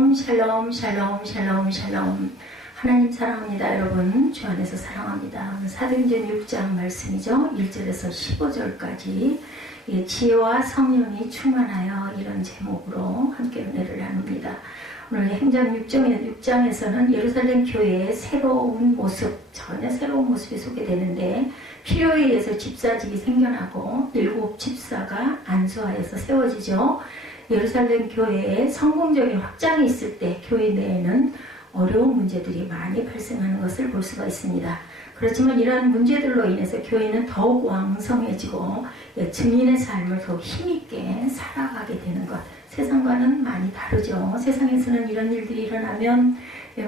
샬롬 샬롬 샬롬 샬롬 샬롬. 하나님 사랑합니다. 여러분 주 안에서 사랑합니다. 오늘 사도행전 6장 말씀이죠. 1절에서 15절까지 지혜와 성령이 충만하여 이런 제목으로 함께 은혜를 나눕니다. 오늘 행전 6장에서는 예루살렘 교회의 새로운 모습, 전혀 새로운 모습이 소개되는데 필요에 의해서 집사직이 생겨나고 7 집사가 안수하여서 세워지죠. 예루살렘 교회에 성공적인 확장이 있을 때 교회 내에는 어려운 문제들이 많이 발생하는 것을 볼 수가 있습니다. 그렇지만 이러한 문제들로 인해서 교회는 더욱 왕성해지고 증인의 삶을 더욱 힘있게 살아가게 되는 것. 세상과는 많이 다르죠. 세상에서는 이런 일들이 일어나면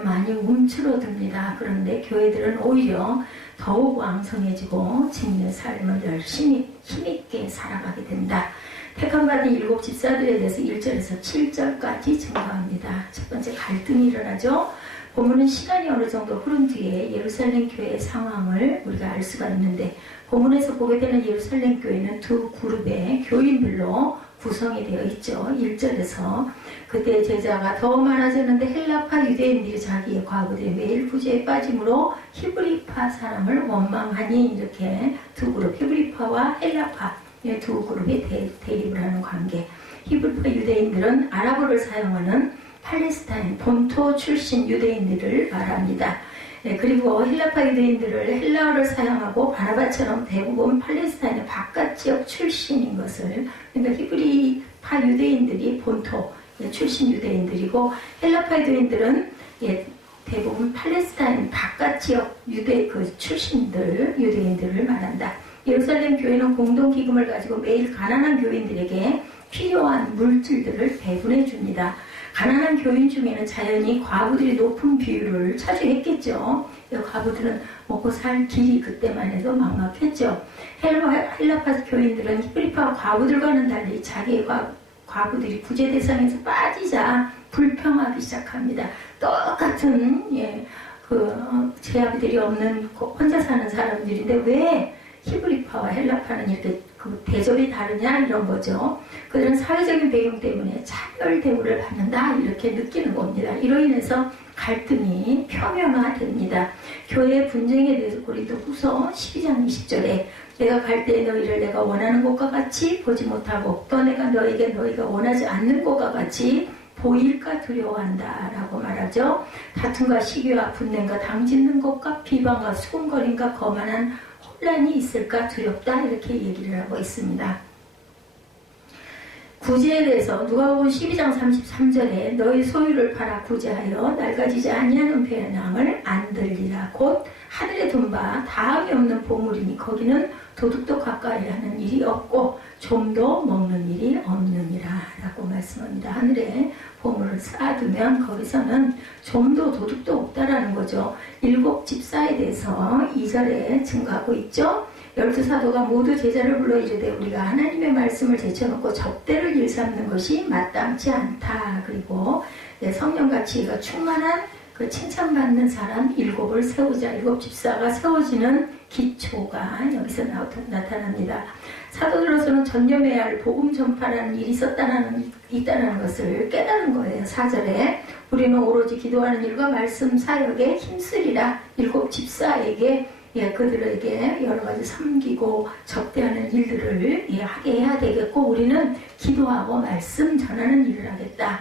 많이 움츠러듭니다. 그런데 교회들은 오히려 더욱 왕성해지고 증인의 삶을 열심히 힘있게 살아가게 된다. 택함받은 7 집사들에 대해서 1절에서 7절까지 증거합니다. 첫 번째 갈등이 일어나죠. 본문은 시간이 어느 정도 흐른 뒤에 예루살렘 교회의 상황을 우리가 알 수가 있는데 본문에서 보게 되는 예루살렘 교회는 두 그룹의 교인들로 구성이 되어 있죠. 1절에서 그때 제자가 더 많아졌는데 헬라파 유대인들이 자기의 과부들의 매일 부재에 빠짐으로 히브리파 사람을 원망하니 이렇게 두 그룹 히브리파와 헬라파 두 그룹이 대립을 하는 관계. 히브리파 유대인들은 아랍어를 사용하는 팔레스타인 본토 출신 유대인들을 말합니다. 그리고 헬라파 유대인들을 헬라어를 사용하고 바나바처럼 대부분 팔레스타인의 바깥 지역 출신인 것을, 그러니까 히브리파 유대인들이 본토 출신 유대인들이고 헬라파 유대인들은 대부분 팔레스타인 바깥 지역 출신들 유대인들을 말한다. 예루살렘 교회는 공동기금을 가지고 매일 가난한 교인들에게 필요한 물질들을 배분해 줍니다. 가난한 교인 중에는 자연히 과부들이 높은 비율을 차지했겠죠. 과부들은 먹고 살 길이 그때만 해도 막막했죠. 헬라파 교인들은 히브리파 과부들과는 달리 자기의 과부들이 구제 대상에서 빠지자 불평하기 시작합니다. 똑같은 제아비들이 없는 혼자 사는 사람들인데 왜 히브리파와 헬라파는 이렇게 대접이 다르냐 이런 거죠. 그들은 사회적인 배경 때문에 차별 대우를 받는다 이렇게 느끼는 겁니다. 이로 인해서 갈등이 표면화됩니다. 교회의 분쟁에 대해서 고린도후서 12장 20절에 내가 갈 때 너희를 내가 원하는 것과 같이 보지 못하고 또 내가 너희가 원하지 않는 것과 같이 보일까 두려워한다 라고 말하죠. 다툼과 시기와 분냄과 당짓는 것과 비방과 수군거림과 거만한 혼란이 있을까 두렵다 이렇게 얘기를 하고 있습니다. 구제에 대해서 누가복음 12장 33절에 너희 소유를 팔아 구제하여 낡아지지 아니하는 배낭을 안 들리라. 곧 하늘에 둔 바 다함이 없는 보물이니 거기는 도둑도 가까이 하는 일이 없고 좀도 먹는 일이 없느니라 라고 말씀합니다. 하늘에 보물을 쌓아두면 거기서는 좀도 도둑도 없다라는 거죠. 7 집사에 대해서 2절에 증거하고 있죠. 12 사도가 모두 제자를 불러 이르되 우리가 하나님의 말씀을 제쳐놓고 접대를 일삼는 것이 마땅치 않다. 그리고 성령과 지혜가 충만한 그 칭찬받는 사람 7을 세우자. 7 집사가 세워지는 기초가 여기서 나타납니다. 사도들로서는 전념해야 할 복음 전파라는 일이 있다는 것을 깨달은 거예요. 4절에 우리는 오로지 기도하는 일과 말씀 사역에 힘쓰리라. 7 집사에게 그들에게 여러 가지 섬기고 접대하는 일들을 하게 해야 되겠고 우리는 기도하고 말씀 전하는 일을 하겠다.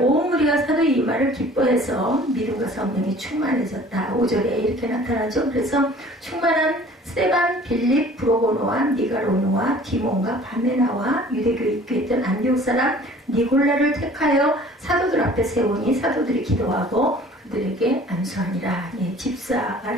온 무리가 사도의 이 말을 기뻐해서 믿음과 성령이 충만해졌다. 5절에 이렇게 나타나죠. 그래서 충만한 스데반, 빌립, 브로고노와 니가로노와 디몬과 바메나와 유대교에 입교했던 안디옥 사람 니골라를 택하여 사도들 앞에 세우니 사도들이 기도하고 그들에게 안수하니라. 집사가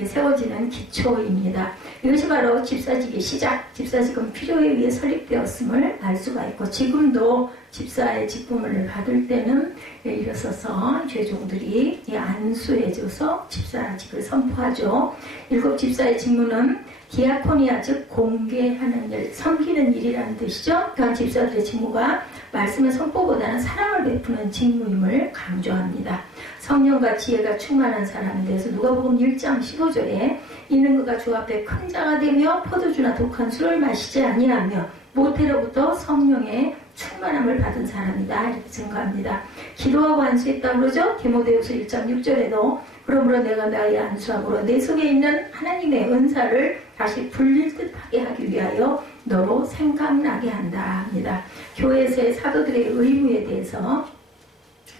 세워지는 기초입니다. 이것이 바로 집사직의 시작, 집사직은 필요에 의해 설립되었음을 알 수가 있고 지금도 집사의 직분을 받을 때는 일어서서 죄종들이 안수해줘서 집사직을 선포하죠. 7 집사의 직무는 디아코니아 즉 공개하는 일, 섬기는 일이라는 뜻이죠. 그러한 집사들의 직무가 말씀의 선포보다는 사랑을 베푸는 직무임을 강조합니다. 성령과 지혜가 충만한 사람에 대해서 누가복음 1장 15절에 이는 그가 주 앞에 큰 자가 되며 포도주나 독한 술을 마시지 아니하며 모태로부터 성령의 충만함을 받은 사람이다 이렇게 증거합니다. 기도하고 안수했다고 그러죠. 디모데후서 1장 6절에도 그러므로 내가 나의 안수함으로 내 속에 있는 하나님의 은사를 다시 불릴 듯하게 하기 위하여 너로 생각나게 한다 합니다. 교회에서의 사도들의 의무에 대해서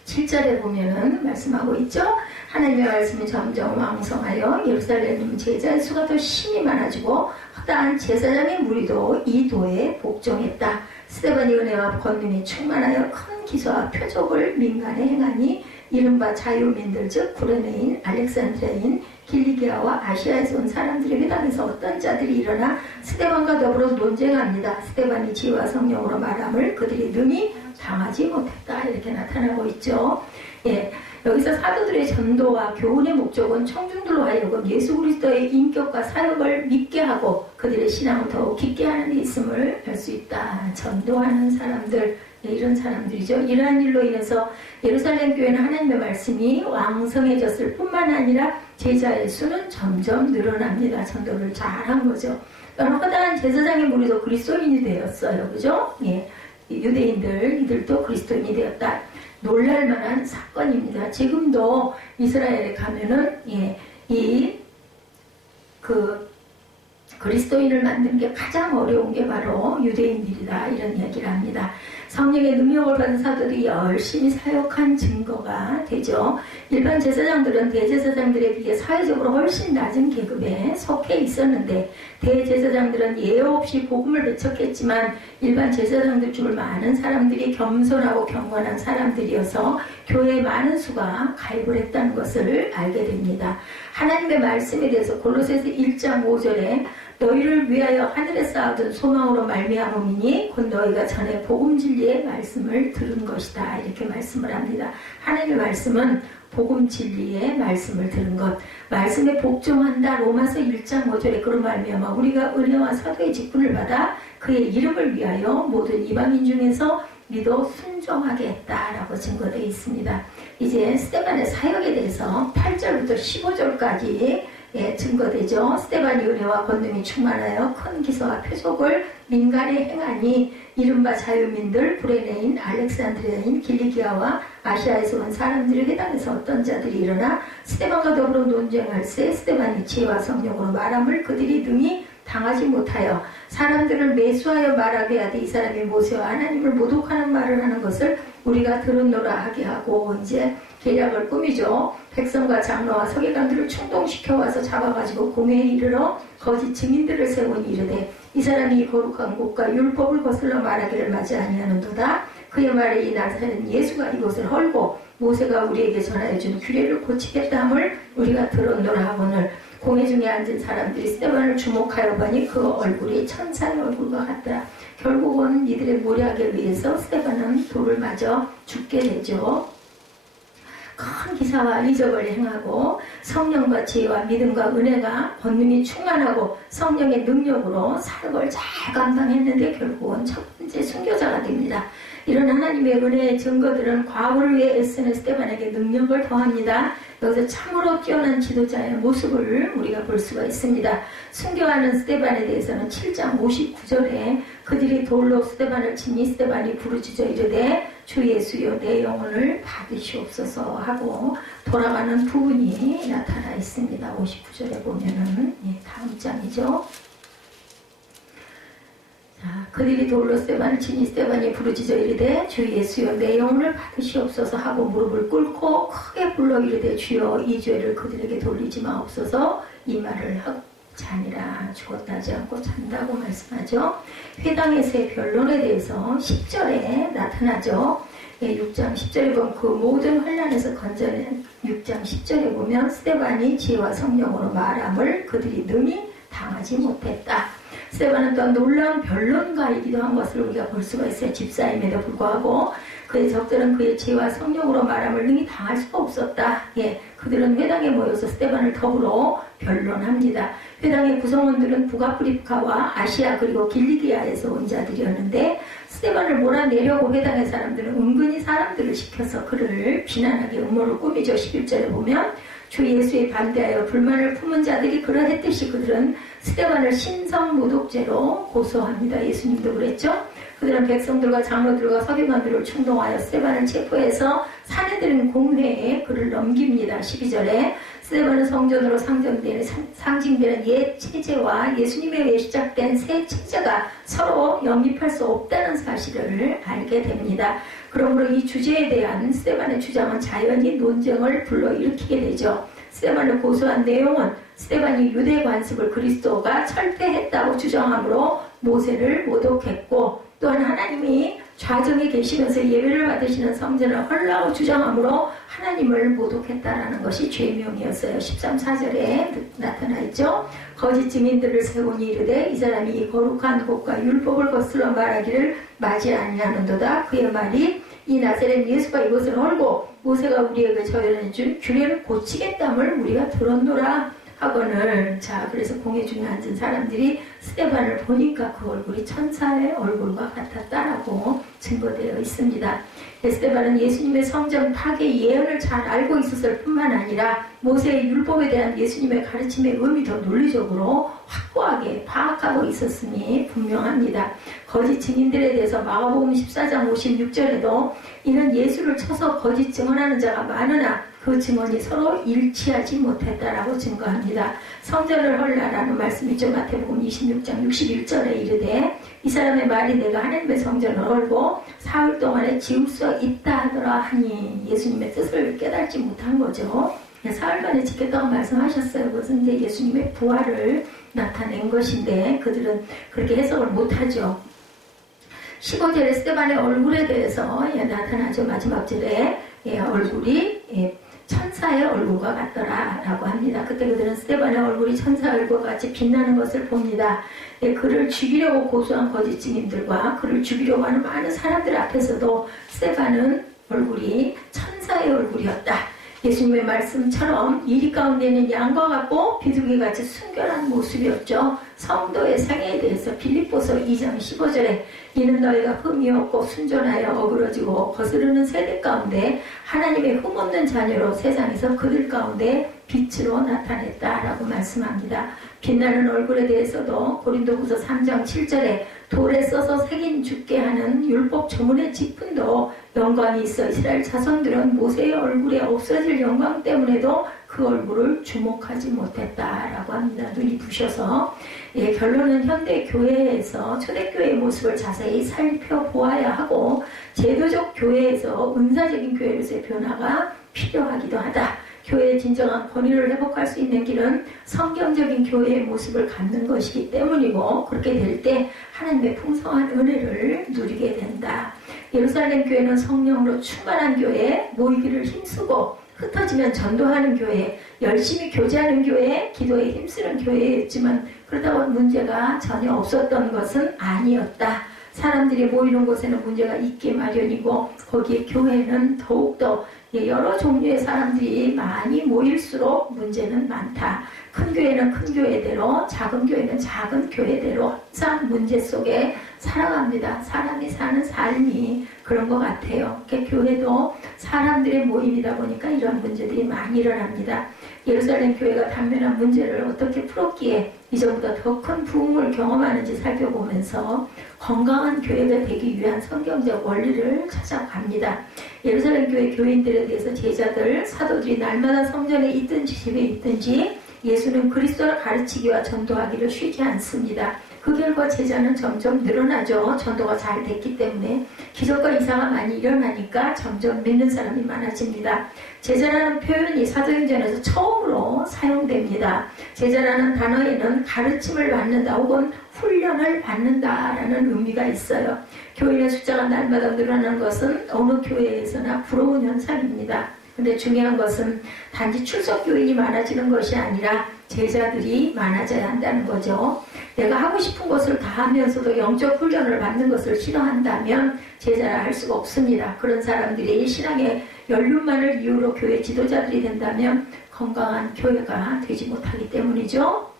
7절에 보면은 말씀하고 있죠. 하나님의 말씀이 점점 왕성하여 예루살렘 제자의 수가 더 심히 많아지고 허다한 제사장의 무리도 이 도에 복종했다. 스데반이 은혜와 권능이 충만하여 큰 기사와 표적을 민간에 행하니 이른바 자유민들 즉 구레네인, 알렉산드리아인, 길리기아와 아시아에서 온 사람들의 회당에서 어떤 자들이 일어나 스데반과 더불어 논쟁합니다. 스데반이 지혜와 성령으로 말함을 그들이 능히 당하지 못했다 이렇게 나타나고 있죠. 예, 여기서 사도들의 전도와 교훈의 목적은 청중들로 하여금 예수 그리스도의 인격과 사역을 믿게 하고 그들의 신앙을 더욱 깊게 하는 데 있음을 알 수 있다. 전도하는 사람들, 이런 사람들이죠. 이러한 일로 인해서 예루살렘 교회는 하나님의 말씀이 왕성해졌을 뿐만 아니라 제자의 수는 점점 늘어납니다. 전도를 잘한 거죠. 허다한 제사장의 무리도 그리스도인이 되었어요. 그죠? 예. 유대인들, 이들도 그리스도인이 되었다. 놀랄만한 사건입니다. 지금도 이스라엘에 가면은, 그리스도인을 만드는 게 가장 어려운 게 바로 유대인들이다. 이런 이야기를 합니다. 성령의 능력을 받은 사도들이 열심히 사역한 증거가 되죠. 일반 제사장들은 대제사장들에 비해 사회적으로 훨씬 낮은 계급에 속해 있었는데 대제사장들은 예외 없이 복음을 배척했지만 일반 제사장들 중 많은 사람들이 겸손하고 경건한 사람들이어서 교회에 많은 수가 가입을 했다는 것을 알게 됩니다. 하나님의 말씀에 대해서 골로새서 1장 5절에 너희를 위하여 하늘에 쌓아둔 소망으로 말미암음이니 곧 너희가 전에 복음 진리의 말씀을 들은 것이다 이렇게 말씀을 합니다. 하나님의 말씀은 복음 진리의 말씀을 들은 것, 말씀에 복종한다. 로마서 1장 5절에 그런 말미암아 우리가 은혜와 사도의 직분을 받아 그의 이름을 위하여 모든 이방인 중에서 믿어 순종하게 했다라고 증거되어 있습니다. 이제 스데반의 사역에 대해서 8절부터 15절까지 증거되죠. 스데반이 은혜와 권능이 충만하여 큰 기사와 표적을 민간에 행하니 이른바 자유민들, 구레네인, 알렉산드리아인, 길리기아와 아시아에서 온 사람들의 회당에서 어떤 자들이 일어나 스데반과 더불어 논쟁할세 스데반이 지혜와 성령으로 말함을 그들이 능히 당하지 못하여 사람들을 매수하여 말하게 하되 이 사람이 모세와 하나님을 모독하는 말을 하는 것을 우리가 들었노라 하게 하고 이제 계략을 꾸미죠. 백성과 장로와 서기관들을 충동시켜 와서 잡아가지고 공회에 이르러 거짓 증인들을 세우니 이르되 이 사람이 거룩한 곳과 율법을 거슬러 말하기를 맞지 아니하는도다. 그의 말에 이 나사렛 예수가 이곳을 헐고 모세가 우리에게 전하여 준 규례를 고치겠다 함을 우리가 들었노라 하거늘 공회 중에 앉은 사람들이 스데반을 주목하여 보니 그 얼굴이 천사의 얼굴과 같더라. 결국은 이들의 모략에 의해서 스데반은 돌을 맞아 죽게 되죠. 큰 기사와 이적을 행하고 성령과 지혜와 믿음과 은혜가 권능이 충만하고 성령의 능력으로 사역을 잘 감당했는데 결국은 첫 번째 순교자가 됩니다. 이런 하나님의 은혜의 증거들은 과거를 위해 애쓰는 스데반에게 능력을 더합니다. 여기서 참으로 뛰어난 지도자의 모습을 우리가 볼 수가 있습니다. 순교하는 스데반에 대해서는 7장 59절에 그들이 돌로 스데반을 치니 스데반이 부르짖어 이르되 주 예수여 내 영혼을 받으시옵소서 하고 돌아가는 부분이 나타나 있습니다. 59절에 보면은 다음 장이죠. 자, 그들이 돌로 스데반을 치니 스데반이 부르짖어 이르되 주 예수여 내 영혼을 받으시옵소서 하고 무릎을 꿇고 크게 불러 이르되 주여 이 죄를 그들에게 돌리지 마옵소서 이 말을 하고 자니라. 죽었다 하지 않고 잔다고 말씀하죠. 회당에서의 변론에 대해서 10절에 나타나죠. 6장 10절에 보면 그 모든 혼란에서 건져낸 6장 10절에 보면 스데반이 지혜와 성령으로 말함을 그들이 능히 당하지 못했다. 스데반은 또한 놀라운 변론가이기도 한 것을 우리가 볼 수가 있어요. 집사임에도 불구하고 그의 적들은 그의 지혜와 성령으로 말함을 능히 당할 수가 없었다. 그들은 회당에 모여서 스데반을 더불어 변론합니다. 회당의 구성원들은 북아프리카와 아시아 그리고 길리기아에서 온 자들이었는데 스데반을 몰아내려고 회당의 사람들은 은근히 사람들을 시켜서 그를 비난하게 음모를 꾸미죠. 11절에 보면 주 예수에 반대하여 불만을 품은 자들이 그러했듯이 그들은 스데반을 신성모독죄로 고소합니다. 예수님도 그랬죠. 그들은 백성들과 장로들과 서기관들을 충동하여 스데반을 체포해서 사내들은 공회에 그를 넘깁니다. 12절에 스데반은 성전으로 상징되는 옛 체제와 예수님에 의해 시작된 새 체제가 서로 영입할 수 없다는 사실을 알게 됩니다. 그러므로 이 주제에 대한 스데반의 주장은 자연히 논쟁을 불러일으키게 되죠. 스데반을 고소한 내용은 스데반이 유대 관습을 그리스도가 철폐했다고 주장하므로 모세를 모독했고, 또한 하나님이 좌정에 계시면서 예배를 받으시는 성전을 헐라고 주장하므로 하나님을 모독했다라는 것이 죄명이었어요. 13, 4절에 나타나 있죠. 거짓 증인들을 세우니 이르되 이 사람이 이 거룩한 곳과 율법을 거슬러 말하기를 맞이 아니하는도다. 그의 말이 이 나사렛 예수가 이것을 헐고 모세가 우리에게 저열해 준 규례를 고치겠담을 우리가 들었노라 하거늘. 자, 그래서 공회 중에 앉은 사람들이 스데반을 보니까 그 얼굴이 천사의 얼굴과 같았다라고 증거되어 있습니다. 스데반은 예수님의 성전 파괴 예언을 잘 알고 있었을 뿐만 아니라 모세의 율법에 대한 예수님의 가르침의 의미도 논리적으로 확고하게 파악하고 있었음이 분명합니다. 거짓 증인들에 대해서 마가복음 14장 56절에도 이는 예수를 쳐서 거짓 증언하는 자가 많으나 그 증언이 서로 일치하지 못했다라고 증거합니다. 성전을 헐라라는 말씀이죠. 마태복음 26장 61절에 이르되 이 사람의 말이 내가 하나님의 성전을 헐고 사흘 동안에 지을 수 있다 하더라 하니 예수님의 뜻을 깨닫지 못한 거죠. 사흘 만에 짓겠다고 말씀하셨어요. 그것은 이제 예수님의 부활을 나타낸 것인데 그들은 그렇게 해석을 못하죠. 15절에 스데반의 얼굴에 대해서 나타나죠. 마지막 절에 얼굴이 천사의 얼굴과 같더라 라고 합니다. 그때 그들은 스데반의 얼굴이 천사 얼굴과 같이 빛나는 것을 봅니다. 그를 죽이려고 고소한 거짓 증인들과 그를 죽이려고 하는 많은 사람들 앞에서도 스데반은 얼굴이 천사의 얼굴이었다. 예수님의 말씀처럼 이리 가운데는 양과 같고 비둘기같이 순결한 모습이었죠. 성도의 상에 대해서 빌립보서 2장 15절에 이는 너희가 흠이 없고 순전하여 어그러지고 거스르는 세대 가운데 하나님의 흠없는 자녀로 세상에서 그들 가운데 빛으로 나타냈다라고 말씀합니다. 빛나는 얼굴에 대해서도 고린도후서 3장 7절에 돌에 써서 새긴 죽게 하는 율법 조문의 직분도 영광이 있어 이스라엘 자손들은 모세의 얼굴에 없어질 영광 때문에도 그 얼굴을 주목하지 못했다라고 합니다. 눈이 부셔서. 결론은 현대 교회에서 초대교회의 모습을 자세히 살펴보아야 하고 제도적 교회에서 은사적인 교회로서의 변화가 필요하기도 하다. 교회의 진정한 권위를 회복할 수 있는 길은 성경적인 교회의 모습을 갖는 것이기 때문이고 그렇게 될 때 하나님의 풍성한 은혜를 누리게 된다. 예루살렘 교회는 성령으로 충만한 교회, 모이기를 힘쓰고 흩어지면 전도하는 교회, 열심히 교제하는 교회, 기도에 힘쓰는 교회였지만 그렇다고 문제가 전혀 없었던 것은 아니었다. 사람들이 모이는 곳에는 문제가 있기 마련이고 거기에 교회는 더욱더 여러 종류의 사람들이 많이 모일수록 문제는 많다. 큰 교회는 큰 교회대로, 작은 교회는 작은 교회대로 항상 문제 속에 살아갑니다. 사람이 사는 삶이 그런 것 같아요. 교회도 사람들의 모임이다 보니까 이런 문제들이 많이 일어납니다. 예루살렘 교회가 단면한 문제를 어떻게 풀었기에 이전보다 더 큰 부흥을 경험하는지 살펴보면서 건강한 교회가 되기 위한 성경적 원리를 찾아갑니다. 예루살렘 교회 교인들에 대해서 제자들, 사도들이 날마다 성전에 있든지 집에 있든지 예수는 그리스도를 가르치기와 전도하기를 쉬지 않습니다. 그 결과 제자는 점점 늘어나죠. 전도가 잘 됐기 때문에. 기적과 이사가 많이 일어나니까 점점 믿는 사람이 많아집니다. 제자라는 표현이 사도행전에서 처음으로 사용됩니다. 제자라는 단어에는 가르침을 받는다 혹은 훈련을 받는다라는 의미가 있어요. 교인의 숫자가 날마다 늘어나는 것은 어느 교회에서나 부러운 현상입니다. 근데 중요한 것은 단지 출석 교인이 많아지는 것이 아니라 제자들이 많아져야 한다는 거죠. 내가 하고 싶은 것을 다 하면서도 영적 훈련을 받는 것을 싫어한다면 제자라 할 수가 없습니다. 그런 사람들이 신앙의 연륜만을 이유로 교회 지도자들이 된다면 건강한 교회가 되지 못하기 때문이죠.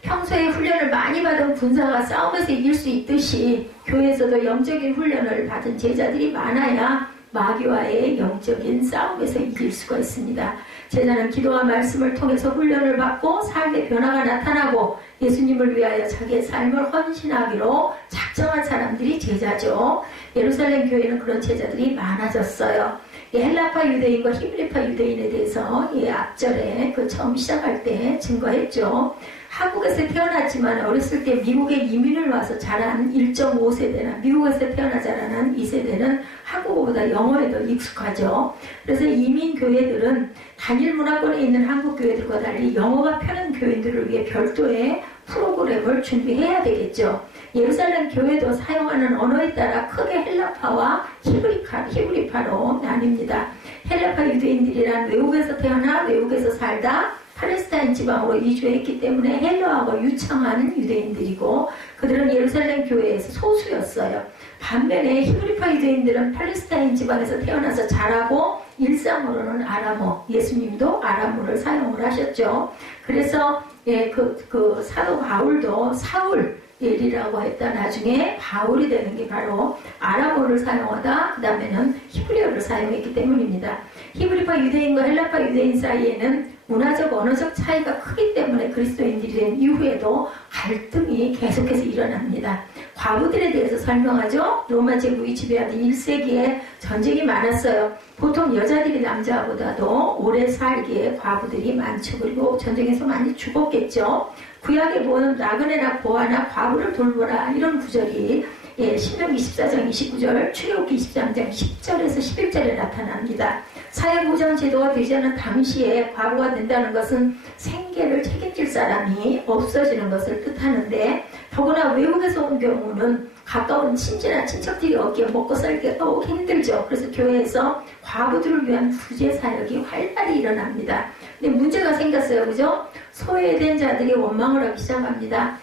평소에 훈련을 많이 받은 군사가 싸움에서 이길 수 있듯이 교회에서도 영적인 훈련을 받은 제자들이 많아야 마귀와의 영적인 싸움에서 이길 수가 있습니다. 제자는 기도와 말씀을 통해서 훈련을 받고 삶의 변화가 나타나고 예수님을 위하여 자기의 삶을 헌신하기로 작정한 사람들이 제자죠. 예루살렘 교회는 그런 제자들이 많아졌어요. 헬라파 유대인과 히브리파 유대인에 대해서 앞절에 처음 시작할 때 증거했죠. 한국에서 태어났지만 어렸을 때 미국에 이민을 와서 자란 1.5세대나 미국에서 태어나 자라난 2세대는 한국어보다 영어에 더 익숙하죠. 그래서 이민 교회들은 단일 문화권에 있는 한국 교회들과 달리 영어가 편한 교인들을 위해 별도의 프로그램을 준비해야 되겠죠. 예루살렘 교회도 사용하는 언어에 따라 크게 헬라파와 히브리파로 나뉩니다. 헬라파 유대인들이란 외국에서 태어나 외국에서 살다 팔레스타인 지방으로 이주했기 때문에 헬라어가 유창한 유대인들이고 그들은 예루살렘 교회에서 소수였어요. 반면에 히브리파 유대인들은 팔레스타인 지방에서 태어나서 자라고 일상으로는 아람어, 예수님도 아람어를 사용을 하셨죠. 그래서 그 사도 바울도 사울이라고 했다 나중에 바울이 되는 게 바로 아람어를 사용하다 그 다음에는 히브리어를 사용했기 때문입니다. 히브리파 유대인과 헬라파 유대인 사이에는 문화적 언어적 차이가 크기 때문에 그리스도인들이 된 이후에도 갈등이 계속해서 일어납니다. 과부들에 대해서 설명하죠. 로마 제국이 지배하던 1세기에 전쟁이 많았어요. 보통 여자들이 남자보다도 오래 살기에 과부들이 많죠. 그리고 전쟁에서 많이 죽었겠죠. 구약에 보면 나그네나 고아나 과부를 돌보라 이런 구절이 신명기 14장 29절, 출애굽기 23장 10절에서 11절에 나타납니다. 사회보장 제도가 되지 않은 당시에 과부가 된다는 것은 생계를 책임질 사람이 없어지는 것을 뜻하는데 더구나 외국에서 온 경우는 가까운 친지나 친척들이 없기에 먹고 살기가 더욱 힘들죠. 그래서 교회에서 과부들을 위한 구제 사역이 활발히 일어납니다. 근데 문제가 생겼어요. 그죠? 소외된 자들이 원망을 하기 시작합니다.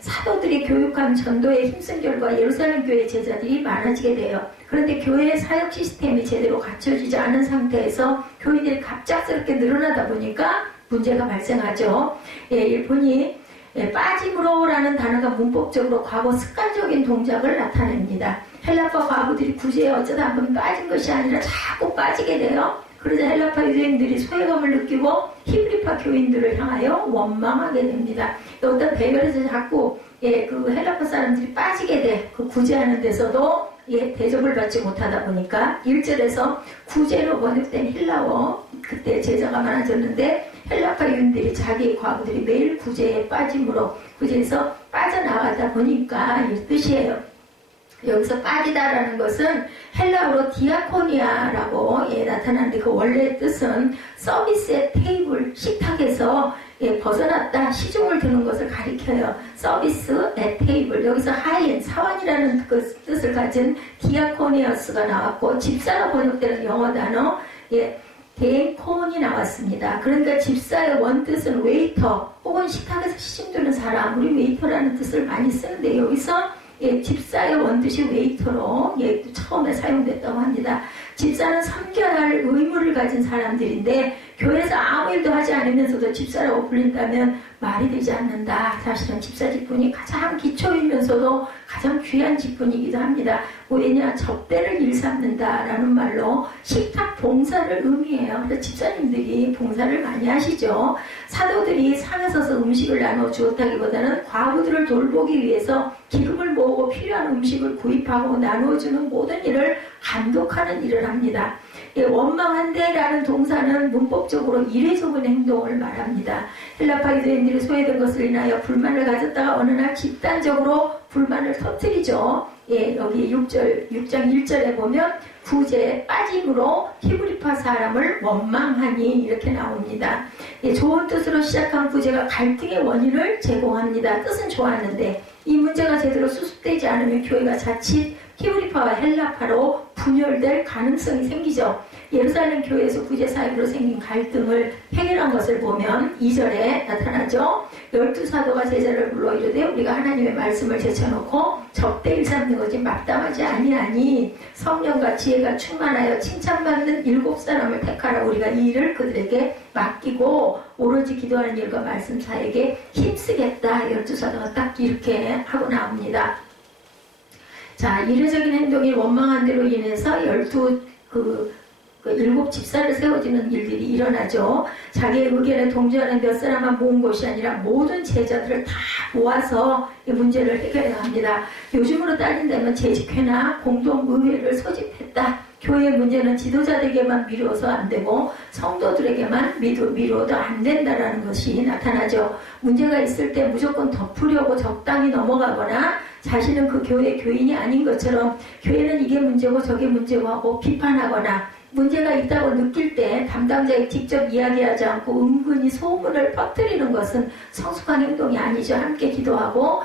사도들이 교육한 전도에 힘쓴 결과 예루살렘 교회 제자들이 많아지게 돼요. 그런데 교회의 사역 시스템이 제대로 갖춰지지 않은 상태에서 교인들이 갑작스럽게 늘어나다 보니까 문제가 발생하죠. 일본이 빠짐으로라는 단어가 문법적으로 과거 습관적인 동작을 나타냅니다. 헬라파 과부들이 구제에 어쩌다 한번 빠진 것이 아니라 자꾸 빠지게 돼요. 그러자 헬라파 유대인들이 소외감을 느끼고 히브리파 교인들을 향하여 원망하게 됩니다. 어떤 대결에서 자꾸 그 헬라파 사람들이 빠지게 돼. 그 구제하는 데서도 대접을 받지 못하다 보니까 1절에서 구제로 번역된 헬라어 그때 제자가 많아졌는데 헬라파 유대인들이 자기 과부들이 매일 구제에 빠짐으로 구제에서 빠져나가다 보니까 이 뜻이에요. 여기서 빠지다라는 것은 헬라어로 디아코니아라고 나타나는데 그 원래 뜻은 서비스의 테이블, 식탁에서 벗어났다, 시중을 드는 것을 가리켜요. 서비스의 테이블, 여기서 하인, 사원이라는 그 뜻을 가진 디아코니아스가 나왔고 집사로 번역되는 영어 단어 데이콘이 나왔습니다. 그러니까 집사의 원뜻은 웨이터 혹은 식탁에서 시중 드는 사람, 우리 웨이터라는 뜻을 많이 쓰는데 여기서 집사의 원뜻이 웨이터로 처음에 사용됐다고 합니다. 집사는 섬겨야 할 의무를 가진 사람들인데 교회에서 아무 일도 하지 않으면서도 집사라고 불린다면 말이 되지 않는다. 사실은 집사 직분이 가장 기초이면서도 가장 귀한 직분이기도 합니다. 왜냐? 접대를 일삼는다라는 말로 식탁 봉사를 의미해요. 그래서 집사님들이 봉사를 많이 하시죠. 사도들이 상에 서서 음식을 나눠 주었다기보다는 과부들을 돌보기 위해서 기금을 모으고 필요한 음식을 구입하고 나누어주는 모든 일을 감독하는 일을 합니다. 원망한대라는 동사는 문법적으로 이례적인 행동을 말합니다. 헬라파 유대인들이 소외된 것을 인하여 불만을 가졌다가 어느 날 집단적으로 불만을 터뜨리죠. 여기 6장 1절에 보면 구제에 빠짐으로 히브리파 사람을 원망하니 이렇게 나옵니다. 좋은 뜻으로 시작한 구제가 갈등의 원인을 제공합니다. 뜻은 좋았는데 이 문제가 제대로 수습되지 않으면 교회가 자칫 히브리파와 헬라파로 분열될 가능성이 생기죠. 예루살렘 교회에서 구제 사역으로 생긴 갈등을 해결한 것을 보면 2절에 나타나죠. 12사도가 제자를 불러 이르되 우리가 하나님의 말씀을 제쳐놓고 접대일 삼는 것이 마땅하지 아니하니 성령과 지혜가 충만하여 칭찬받는 7사람을 택하라. 우리가 이 일을 그들에게 맡기고 오로지 기도하는 일과 말씀 사역에 힘쓰겠다. 12사도가 딱 이렇게 하고 나옵니다. 자, 이례적인 행동이 원망한 대로 인해서 일곱 집사를 세워지는 일들이 일어나죠. 자기의 의견에 동조하는 몇 사람만 모은 것이 아니라 모든 제자들을 다 모아서 이 문제를 해결해야 합니다. 요즘으로 따진다면 재직회나 공동의회를 소집했다. 교회의 문제는 지도자들에게만 미루어서 안 되고 성도들에게만 미루어도 안 된다라는 것이 나타나죠. 문제가 있을 때 무조건 덮으려고 적당히 넘어가거나 자신은 그 교회의 교인이 아닌 것처럼 교회는 이게 문제고 저게 문제고 하고 비판하거나 문제가 있다고 느낄 때 담당자에게 직접 이야기하지 않고 은근히 소문을 퍼뜨리는 것은 성숙한 행동이 아니죠. 함께 기도하고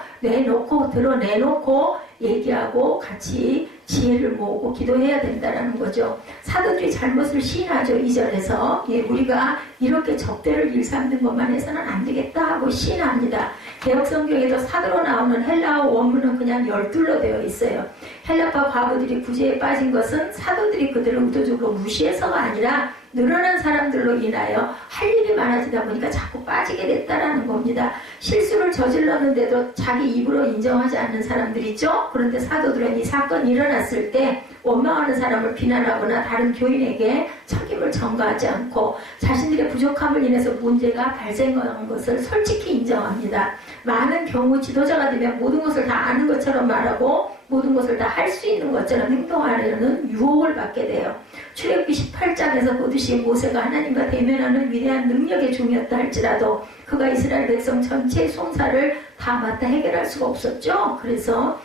드러내놓고 얘기하고 같이 지혜를 모으고 기도해야 된다는 거죠. 사도들이 잘못을 시인하죠. 2절에서 우리가 이렇게 접대를 일삼는 것만 해서는 안 되겠다 하고 시인합니다. 개혁성경에도 사도로 나오는 헬라어 원문은 그냥 12로 되어 있어요. 헬라파 과부들이 구제에 빠진 것은 사도들이 그들을 의도적으로 무시해서가 아니라 늘어난 사람들로 인하여 할 일이 많아지다 보니까 자꾸 빠지게 됐다라는 겁니다. 실수를 저질렀는데도 자기 입으로 인정하지 않는 사람들 있죠? 그런데 사도들은 이 사건이 일어났을 때 원망하는 사람을 비난하거나 다른 교인에게 책임을 전가하지 않고 자신들의 부족함을 인해서 문제가 발생한 것을 솔직히 인정합니다. 많은 경우 지도자가 되면 모든 것을 다 아는 것처럼 말하고 모든 것을 다 할 수 있는 것처럼 행동하려는 유혹을 받게 돼요. 출애굽기 18장에서 보듯이 모세가 하나님과 대면하는 위대한 능력의 종이었다 할지라도 그가 이스라엘 백성 전체의 송사를 다 맡아 해결할 수가 없었죠. 그래서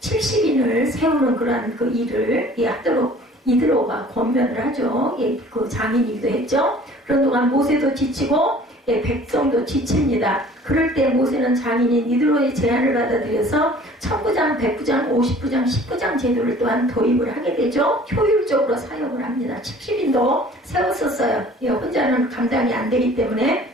70인을 세우는 그러한 그 일을 하도록 이드로가 권면을 하죠. 그 장인이기도 했죠. 그런 동안 모세도 지치고 백성도 지칩니다. 그럴 때 모세는 장인인 이드로의 제안을 받아들여서 1000부장, 100부장, 50부장, 10부장 제도를 또한 도입을 하게 되죠. 효율적으로 사용을 합니다. 70인도 세웠었어요. 혼자는 감당이 안 되기 때문에.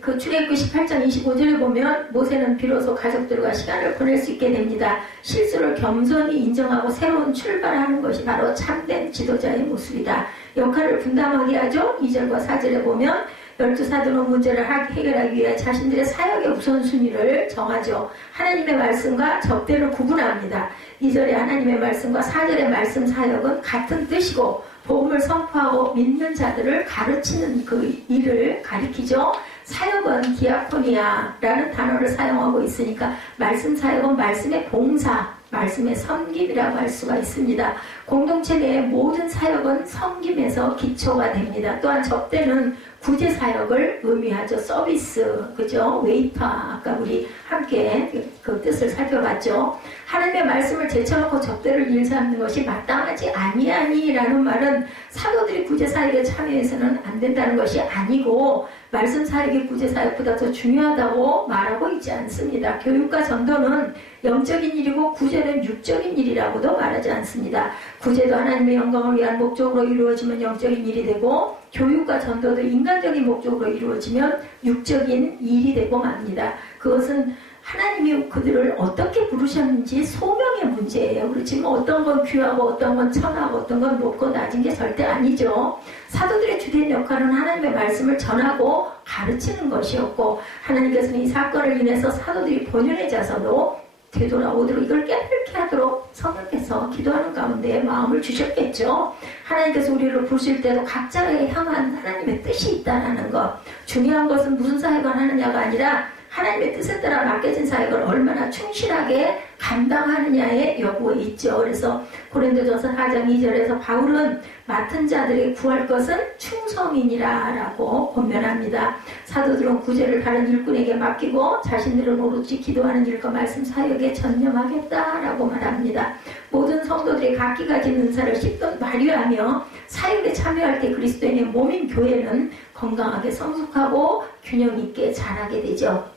그 출애굽기 18장 25절에 보면 모세는 비로소 가족들과 시간을 보낼 수 있게 됩니다. 실수를 겸손히 인정하고 새로운 출발하는 것이 바로 참된 지도자의 모습이다. 역할을 분담하게 하죠. 2절과 4절에 보면 12사도는 문제를 해결하기 위해 자신들의 사역의 우선순위를 정하죠. 하나님의 말씀과 접대를 구분합니다. 2절의 하나님의 말씀과 4절의 말씀 사역은 같은 뜻이고 복음을 선포하고 믿는 자들을 가르치는 그 일을 가리키죠. 사역은 디아코니아라는 단어를 사용하고 있으니까 말씀 사역은 말씀의 봉사, 말씀의 섬김이라고 할 수가 있습니다. 공동체 내의 모든 사역은 섬김에서 기초가 됩니다. 또한 접대는 구제 사역을 의미하죠. 서비스, 그죠? 웨이터, 아까 우리 함께 그 뜻을 살펴봤죠. 하나님의 말씀을 제쳐놓고 접대를 일삼는 것이 마땅하지 아니하니라는 말은 사도들이 구제 사역에 참여해서는 안 된다는 것이 아니고 말씀 사역이 구제 사역보다 더 중요하다고 말하고 있지 않습니다. 교육과 전도는 영적인 일이고 구제는 육적인 일이라고도 말하지 않습니다. 구제도 하나님의 영광을 위한 목적으로 이루어지면 영적인 일이 되고 교육과 전도도 인간적인 목적으로 이루어지면 육적인 일이 되고 맙니다. 그것은 하나님이 그들을 어떻게 부르셨는지 소명의 문제예요. 그렇지만 어떤 건 귀하고 어떤 건 천하고 어떤 건 높고 낮은 게 절대 아니죠. 사도들의 주된 역할은 하나님의 말씀을 전하고 가르치는 것이었고 하나님께서는 이 사건을 인해서 사도들이 본연의 자서도 되돌아오도록 이걸 깨끗게 하도록 성령께서 기도하는 가운데 마음을 주셨겠죠. 하나님께서 우리를 부르실 때도 각자에 향한 하나님의 뜻이 있다는 것. 중요한 것은 무슨 사역을 하느냐가 아니라 하나님의 뜻에 따라 맡겨진 사역을 얼마나 충실하게 감당하느냐의 여부에 있죠. 그래서 고린도전서 4장 2절에서 바울은 맡은 자들에게 구할 것은 충성이니라 라고 권면합니다. 사도들은 구제를 다른 일꾼에게 맡기고 자신들은 오로지 기도하는 일과 말씀 사역에 전념하겠다라고 말합니다. 모든 성도들이 각기 가진 은사를 십분 발휘하며 사역에 참여할 때 그리스도인의 몸인 교회는 건강하게 성숙하고 균형 있게 자라게 되죠.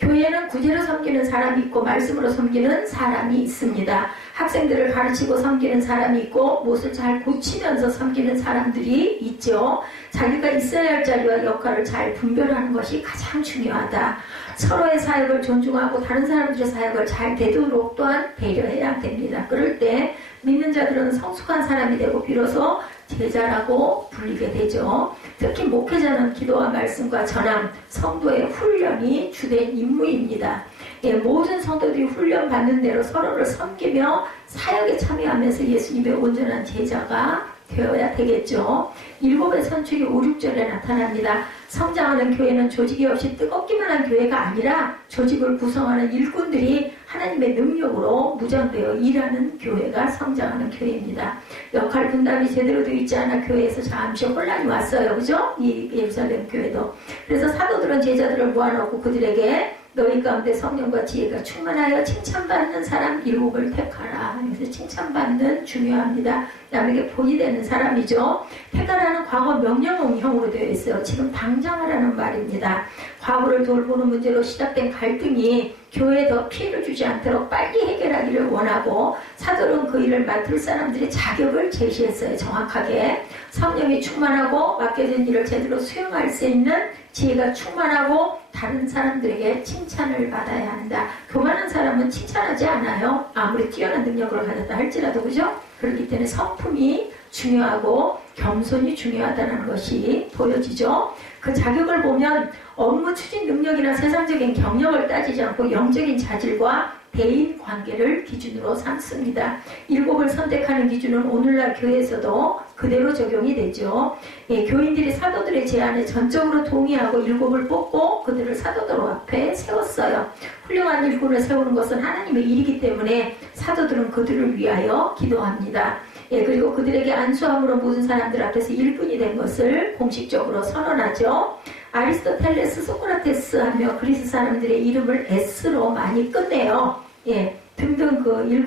교회는 구제로 섬기는 사람이 있고 말씀으로 섬기는 사람이 있습니다. 학생들을 가르치고 섬기는 사람이 있고 못을 잘 고치면서 섬기는 사람들이 있죠. 자기가 있어야 할 자리와 역할을 잘 분별하는 것이 가장 중요하다. 서로의 사역을 존중하고 다른 사람들의 사역을 잘 되도록 또한 배려해야 됩니다. 그럴 때 믿는 자들은 성숙한 사람이 되고 비로소 제자라고 불리게 되죠. 특히 목회자는 기도와 말씀과 전함, 성도의 훈련이 주된 임무입니다. 예, 모든 성도들이 훈련받는 대로 서로를 섬기며 사역에 참여하면서 예수님의 온전한 제자가 되어야 되겠죠. 일곱의 선축이 5, 6절에 나타납니다. 성장하는 교회는 조직이 없이 뜨겁기만 한 교회가 아니라 조직을 구성하는 일꾼들이 하나님의 능력으로 무장되어 일하는 교회가 성장하는 교회입니다. 역할 분담이 제대로 되어 있지 않아 교회에서 잠시 혼란이 왔어요. 그죠? 이 예루살렘 교회도. 그래서 사도들은 제자들을 모아놓고 그들에게 너희 가운데 성령과 지혜가 충만하여 칭찬받는 사람 7을 택하라. 그래서 칭찬받는 중요합니다. 남에게 본이 되는 사람이죠. 택하라는 과거 명령형으로 되어 있어요. 지금 당장 하라는 말입니다. 과거를 돌보는 문제로 시작된 갈등이 교회에 더 피해를 주지 않도록 빨리 해결하기를 원하고 사도는 그 일을 맡을 사람들의 자격을 제시했어요. 정확하게. 성령이 충만하고 맡겨진 일을 제대로 수행할 수 있는 지혜가 충만하고 다른 사람들에게 칭찬을 받아야 한다. 교만한 사람은 칭찬하지 않아요. 아무리 뛰어난 능력을 가졌다 할지라도. 그죠? 그렇기 때문에 성품이 중요하고 겸손이 중요하다는 것이 보여지죠. 그 자격을 보면 업무 추진 능력이나 세상적인 경력을 따지지 않고 영적인 자질과 대인 관계를 기준으로 삼습니다. 7을 선택하는 기준은 오늘날 교회에서도 그대로 적용이 되죠. 예, 교인들이 사도들의 제안에 전적으로 동의하고 7을 뽑고 그들을 사도들 앞에 세웠어요. 훌륭한 일꾼을 세우는 것은 하나님의 일이기 때문에 사도들은 그들을 위하여 기도합니다. 예, 그리고 그들에게 안수함으로 모든 사람들 앞에서 일꾼이 된 것을 공식적으로 선언하죠. 아리스토텔레스, 소크라테스 하며 그리스 사람들의 이름을 S로 많이 끝내요. 예, 등등 그 7,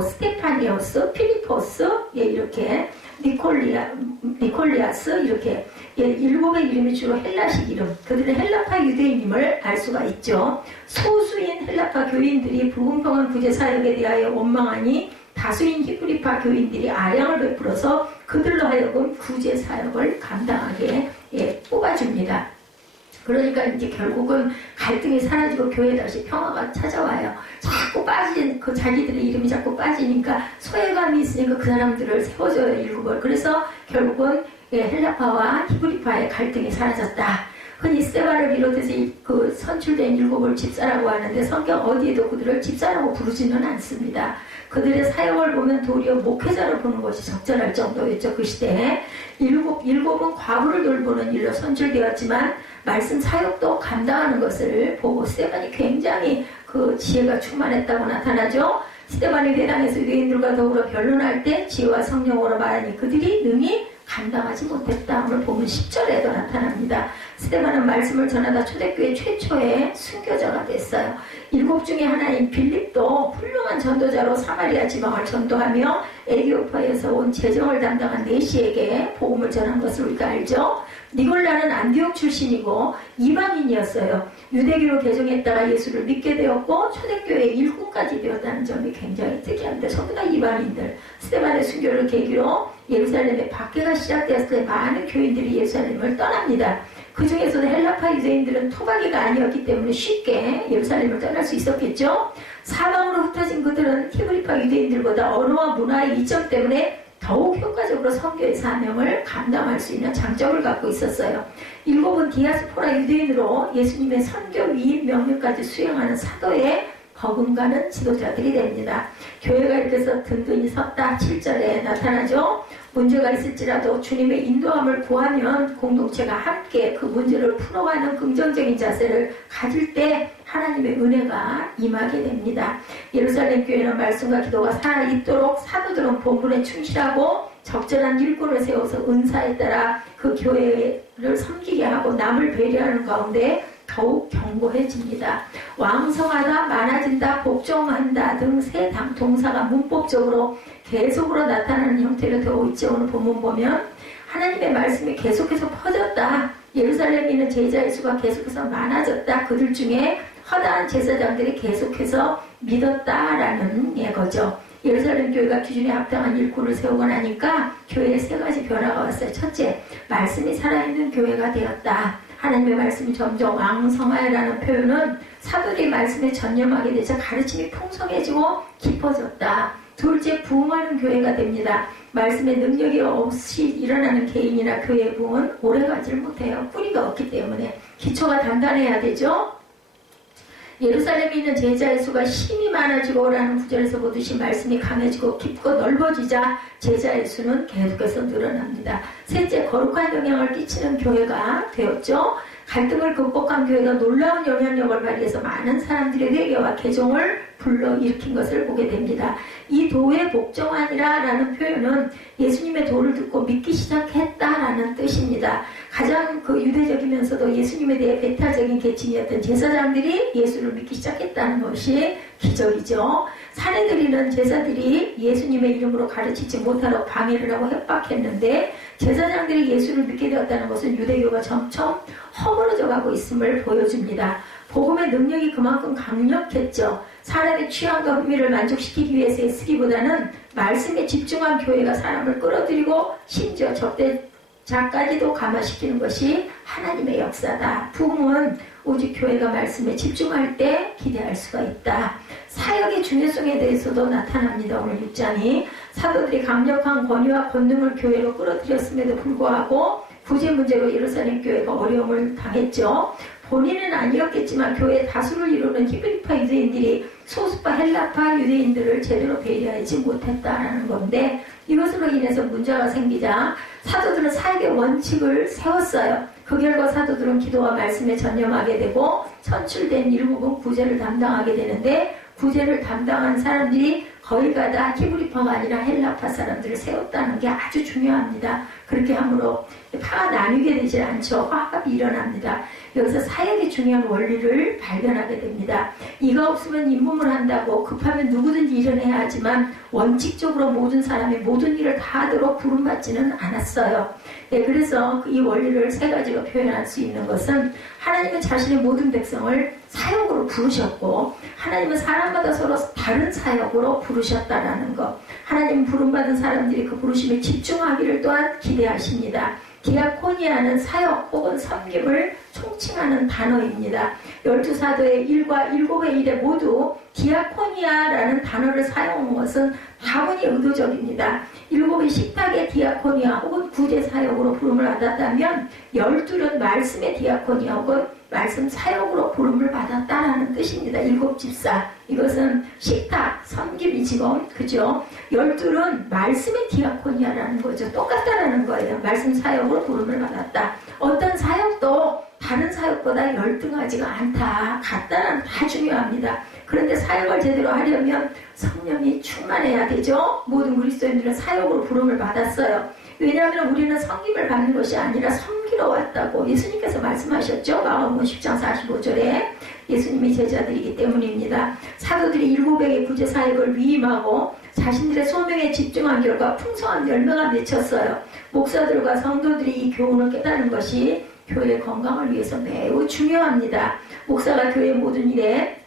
스테파니오스, 필리포스, 예, 이렇게 니콜리아스 이렇게 예, 7의 이름이 주로 헬라식 이름. 그들은 헬라파 유대인임을 알 수가 있죠. 소수인 헬라파 교인들이 불공평한 구제 사역에 대하여 원망하니 다수인 히브리파 교인들이 아량을 베풀어서 그들로 하여금 구제 사역을 감당하게 예, 뽑아줍니다. 그러니까 이제 결국은 갈등이 사라지고 교회에 다시 평화가 찾아와요. 자꾸 빠진 그 자기들의 이름이 자꾸 빠지니까 소외감이 있으니까 그 사람들을 세워줘요. 7을. 그래서 결국은 예, 헬라파와 히브리파의 갈등이 사라졌다. 흔히 스데반을 비롯해서 그 선출된 7을 집사라고 하는데 성경 어디에도 그들을 집사라고 부르지는 않습니다. 그들의 사역을 보면 도리어 목회자로 보는 것이 적절할 정도였죠. 그 시대에. 7은 과부를 돌보는 일로 선출되었지만 말씀 사역도 감당하는 것을 보고 스데반이 굉장히 그 지혜가 충만했다고 나타나죠. 스데반이 회당에서 유대인들과 더불어 변론할 때 지혜와 성령으로 말하니 그들이 능히 감당하지 못했다. 오늘 보면 10절에도 나타납니다. 스데반은 말씀을 전하다 초대교회 최초의 순교자가 됐어요. 7 중에 하나인 빌립도 훌륭한 전도자로 사마리아 지방을 전도하며 에디오파에서 온 재정을 담당한 네시에게 복음을 전한 것을 우리가 알죠. 니골라는 안디옥 출신이고 이방인이었어요. 유대교로 개종했다가 예수를 믿게 되었고 초대교회의 일꾼까지 되었다는 점이 굉장히 특이합니다. 전부 다 이방인들. 스데반의 순교를 계기로 예루살렘의 박해가 시작되었을 때 많은 교인들이 예루살렘을 떠납니다. 그 중에서도 헬라파 유대인들은 토박이가 아니었기 때문에 쉽게 예루살렘을 떠날 수 있었겠죠. 사방으로 흩어진 그들은 히브리파 유대인들보다 언어와 문화의 이점 때문에 더욱 효과적으로 선교의 사명을 감당할 수 있는 장점을 갖고 있었어요. 7은 디아스포라 유대인으로 예수님의 선교 위임 명령까지 수행하는 사도의 버금가는 지도자들이 됩니다. 교회가 이렇게 해서 든든히 섰다 7절에 나타나죠. 문제가 있을지라도 주님의 인도함을 구하면 공동체가 함께 그 문제를 풀어가는 긍정적인 자세를 가질 때 하나님의 은혜가 임하게 됩니다. 예루살렘 교회는 말씀과 기도가 살아있도록 사도들은 본분에 충실하고 적절한 일꾼을 세워서 은사에 따라 그 교회를 섬기게 하고 남을 배려하는 가운데 더욱 견고해집니다. 왕성하다, 많아진다, 복종한다 등 세 동사가 문법적으로 계속으로 나타나는 형태로 되어 있지. 오늘 본문 보면 하나님의 말씀이 계속해서 퍼졌다. 예루살렘에 있는 제자의 수가 계속해서 많아졌다. 그들 중에 허다한 제사장들이 계속해서 믿었다라는 예거죠. 예루살렘 교회가 기준에 합당한 일꾼을 세우고 나니까 교회에 3가지 변화가 왔어요. 첫째, 말씀이 살아있는 교회가 되었다. 하나님의 말씀이 점점 왕성하여라는 표현은 사도들이 말씀에 전념하게 되자 가르침이 풍성해지고 깊어졌다. 둘째, 부흥하는 교회가 됩니다. 말씀의 능력이 없이 일어나는 개인이나 교회의 부흥은 오래가지를 못해요. 뿌리가 없기 때문에. 기초가 단단해야 되죠. 예루살렘에 있는 제자의 수가 심히 많아지고 라는 구절에서 보듯이 말씀이 강해지고 깊고 넓어지자 제자의 수는 계속해서 늘어납니다. 셋째, 거룩한 영향을 끼치는 교회가 되었죠. 갈등을 극복한 교회가 놀라운 영향력을 발휘해서 많은 사람들의 회개와 개종을 불러일으킨 것을 보게 됩니다. 이 도에 복종하니라 라는 표현은 예수님의 도를 듣고 믿기 시작했다라는 뜻입니다. 가장 그 유대적이면서도 예수님에 대해 배타적인 계층이었던 제사장들이 예수를 믿기 시작했다는 것이 기적이죠. 사내들이는 제사들이 예수님의 이름으로 가르치지 못하러 방해를 하고 협박했는데 제사장들이 예수를 믿게 되었다는 것은 유대교가 점점 허물어져 가고 있음을 보여줍니다. 복음의 능력이 그만큼 강력했죠. 사람의 취향과 흥미를 만족시키기 위해서 쓰기보다는 말씀에 집중한 교회가 사람을 끌어들이고 심지어 적대자까지도 감화시키는 것이 하나님의 역사다. 부흥은 오직 교회가 말씀에 집중할 때 기대할 수가 있다. 사역의 중요성에 대해서도 나타납니다. 오늘 6장이 사도들이 강력한 권위와 권능을 교회로 끌어들였음에도 불구하고 구제 문제로 예루살렘 교회가 어려움을 당했죠. 본인은 아니었겠지만 교회의 다수를 이루는 히브리파 유대인들이 소수파 헬라파 유대인들을 제대로 배려하지 못했다라는 건데 이것으로 인해서 문제가 생기자 사도들은 사역의 원칙을 세웠어요. 그 결과 사도들은 기도와 말씀에 전념하게 되고 선출된 일부분 구제를 담당하게 되는데 구제를 담당한 사람들이 거의가 다 히브리파가 아니라 헬라파 사람들을 세웠다는 게 아주 중요합니다. 그렇게 함으로 파가 나뉘게 되지 않죠. 화합이 일어납니다. 여기서 사역의 중요한 원리를 발견하게 됩니다. 이가 없으면 임무를 한다고 급하면 누구든지 일은 해야 하지만 원칙적으로 모든 사람이 모든 일을 다 하도록 부름받지는 않았어요. 네, 그래서 이 원리를 세 가지로 표현할 수 있는 것은 하나님은 자신의 모든 백성을 사역으로 부르셨고 하나님은 사람마다 서로 다른 사역으로 부르셨다라는 것. 하나님 부름받은 사람들이 그 부르심에 집중하기를 또한 기대하십니다. 디아코니아는 사역 혹은 섬김을 총칭하는 단어입니다. 12사도의 1과 7의 일에 모두 디아코니아라는 단어를 사용한 것은 다분히 의도적입니다. 7의 식탁의 디아코니아 혹은 구제 사역으로 부름을 받았다면 12는 말씀의 디아코니아 혹은 말씀 사역으로 부름을 받았다라는 뜻입니다. 7집사. 이것은 식탁, 섬김이 지금 그죠? 12는 말씀의 디아코니아라는 거죠. 똑같다라는 거예요. 말씀 사역으로 부름을 받았다. 어떤 사역도 다른 사역보다 열등하지가 않다. 같다는 다 중요합니다. 그런데 사역을 제대로 하려면 성령이 충만해야 되죠. 모든 그리스도인들은 사역으로 부름을 받았어요. 왜냐하면 우리는 섬김을 받는 것이 아니라 섬기러 왔다고 예수님께서 말씀하셨죠. 마가복음 10장 45절에 예수님이 제자들이기 때문입니다. 사도들이 700의 구제 사역을 위임하고 자신들의 소명에 집중한 결과 풍성한 열매가 맺혔어요. 목사들과 성도들이 이 교훈을 깨달은 것이 교회의 건강을 위해서 매우 중요합니다. 목사가 교회 모든 일에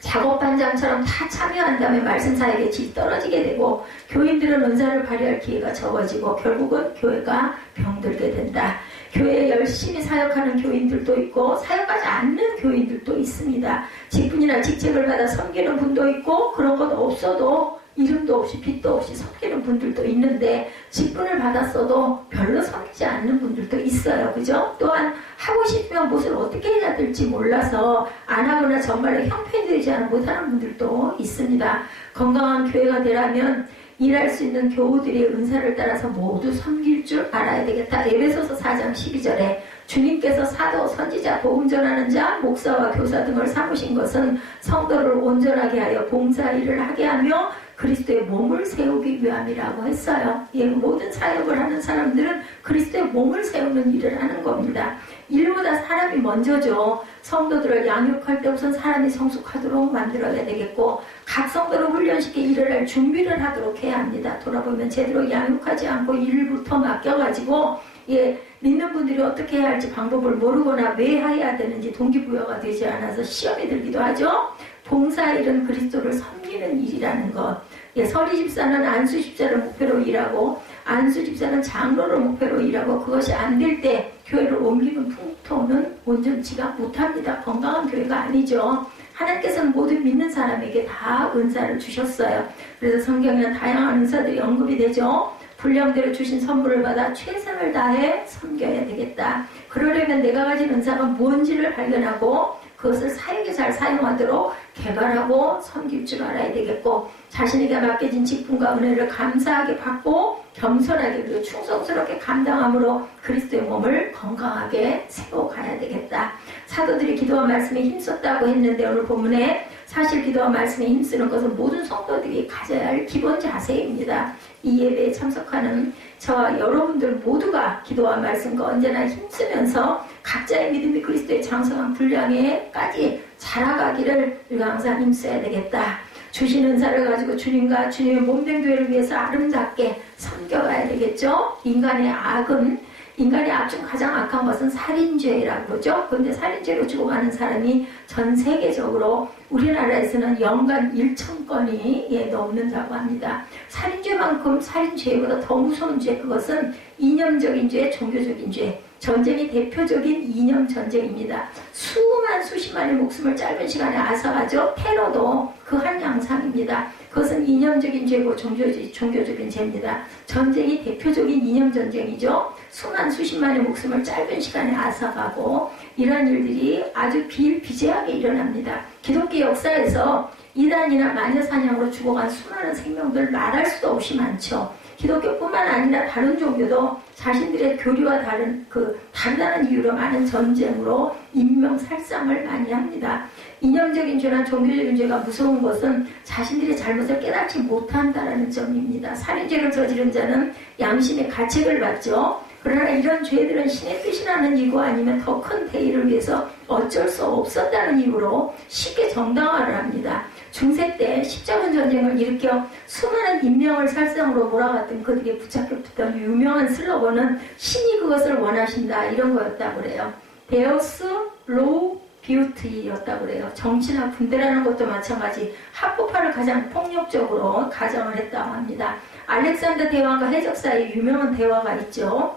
작업반장처럼 다 참여한 다음에 말씀 사역의 질이 떨어지게 되고 교인들은 은사를 발휘할 기회가 적어지고 결국은 교회가 병들게 된다. 교회에 열심히 사역하는 교인들도 있고 사역하지 않는 교인들도 있습니다. 직분이나 직책을 받아 섬기는 분도 있고 그런 것 없어도 이름도 없이 빛도 없이 섬기는 분들도 있는데 직분을 받았어도 별로 섬기지 않는 분들도 있어요. 그죠? 또한 하고 싶으면 무엇을 어떻게 해야 될지 몰라서 안 하거나 정말로 형편되지 않아 못하는 분들도 있습니다. 건강한 교회가 되려면 일할 수 있는 교우들의 은사를 따라서 모두 섬길 줄 알아야 되겠다. 에베소서 4장 12절에 주님께서 사도, 선지자, 복음 전하는 자, 목사와 교사 등을 삼으신 것은 성도를 온전하게 하여 봉사 일을 하게 하며 그리스도의 몸을 세우기 위함이라고 했어요. 예, 모든 사역을 하는 사람들은 그리스도의 몸을 세우는 일을 하는 겁니다. 일보다 사람이 먼저죠. 성도들을 양육할 때 우선 사람이 성숙하도록 만들어야 되겠고 각 성도를 훈련시켜 일을 할 준비를 하도록 해야 합니다. 돌아보면 제대로 양육하지 않고 일부터 맡겨가지고 믿는 분들이 어떻게 해야 할지 방법을 모르거나 왜 해야 되는지 동기부여가 되지 않아서 시험이 들기도 하죠. 봉사일은 그리스도를 섬기는 일이라는 것. 서리 집사는 안수 집사를 목표로 일하고 안수 집사는 장로를 목표로 일하고 그것이 안 될 때 교회를 옮기는 풍토는 온전치가 못합니다. 건강한 교회가 아니죠. 하나님께서는 모든 믿는 사람에게 다 은사를 주셨어요. 그래서 성경에는 다양한 은사들이 언급이 되죠. 분량대로 주신 선물을 받아 최선을 다해 섬겨야 되겠다. 그러려면 내가 가진 은사가 뭔지를 발견하고 그것을 사역에 잘 사용하도록 개발하고 섬길 줄 알아야 되겠고, 자신에게 맡겨진 직분과 은혜를 감사하게 받고 겸손하게 그리고 충성스럽게 감당함으로 그리스도의 몸을 건강하게 세워가야 되겠다. 사도들이 기도와 말씀에 힘썼다고 했는데 오늘 본문에 사실 기도와 말씀에 힘쓰는 것은 모든 성도들이 가져야 할 기본 자세입니다. 이 예배에 참석하는 저와 여러분들 모두가 기도와 말씀과 언제나 힘쓰면서 각자의 믿음이 그리스도의 장성한 분량에까지 자라가기를 우리가 항상 힘써야 되겠다. 주신 은사를 가지고 주님과 주님의 몸된 교회를 위해서 아름답게 섬겨가야 되겠죠. 인간의 악 중 가장 악한 것은 살인죄라고 그러죠. 그런데 살인죄로 죽어가는 사람이 전 세계적으로 우리나라에서는 연간 1,000건이 넘는다고 합니다. 살인죄만큼 살인죄보다 더 무서운 죄, 그것은 이념적인 죄, 종교적인 죄. 전쟁이 대표적인 이념 전쟁입니다. 수십만의 목숨을 짧은 시간에 앗아가죠. 테러도 그 한 양상입니다. 그것은 이념적인 죄고 종교적인 죄입니다. 전쟁이 대표적인 이념 전쟁이죠. 수십만의 목숨을 짧은 시간에 앗아가고 이러한 일들이 아주 비일비재하게 일어납니다. 기독교 역사에서 이단이나 마녀사냥으로 죽어간 수많은 생명들 말할 수도 없이 많죠. 기독교뿐만 아니라 다른 종교도 자신들의 교리와 다르다는 이유로 많은 전쟁으로 인명살상을 많이 합니다. 이념적인 죄나 종교적인 죄가 무서운 것은 자신들의 잘못을 깨닫지 못한다는 점입니다. 살인죄를 저지른 자는 양심의 가책을 받죠. 그러나 이런 죄들은 신의 뜻이라는 이유 아니면 더 큰 대의를 위해서 어쩔 수 없었다는 이유로 쉽게 정당화를 합니다. 중세 때 십자군 전쟁을 일으켜 수많은 인명을 살상으로 몰아갔던 그들이 붙잡혔던 유명한 슬로건은 신이 그것을 원하신다 이런 거였다고 그래요. 데우스 로우 비우티였다고 그래요. 정치나 군대라는 것도 마찬가지 합법화를 가장 폭력적으로 가정을 했다고 합니다. 알렉산더 대왕과 해적 사이에 유명한 대화가 있죠.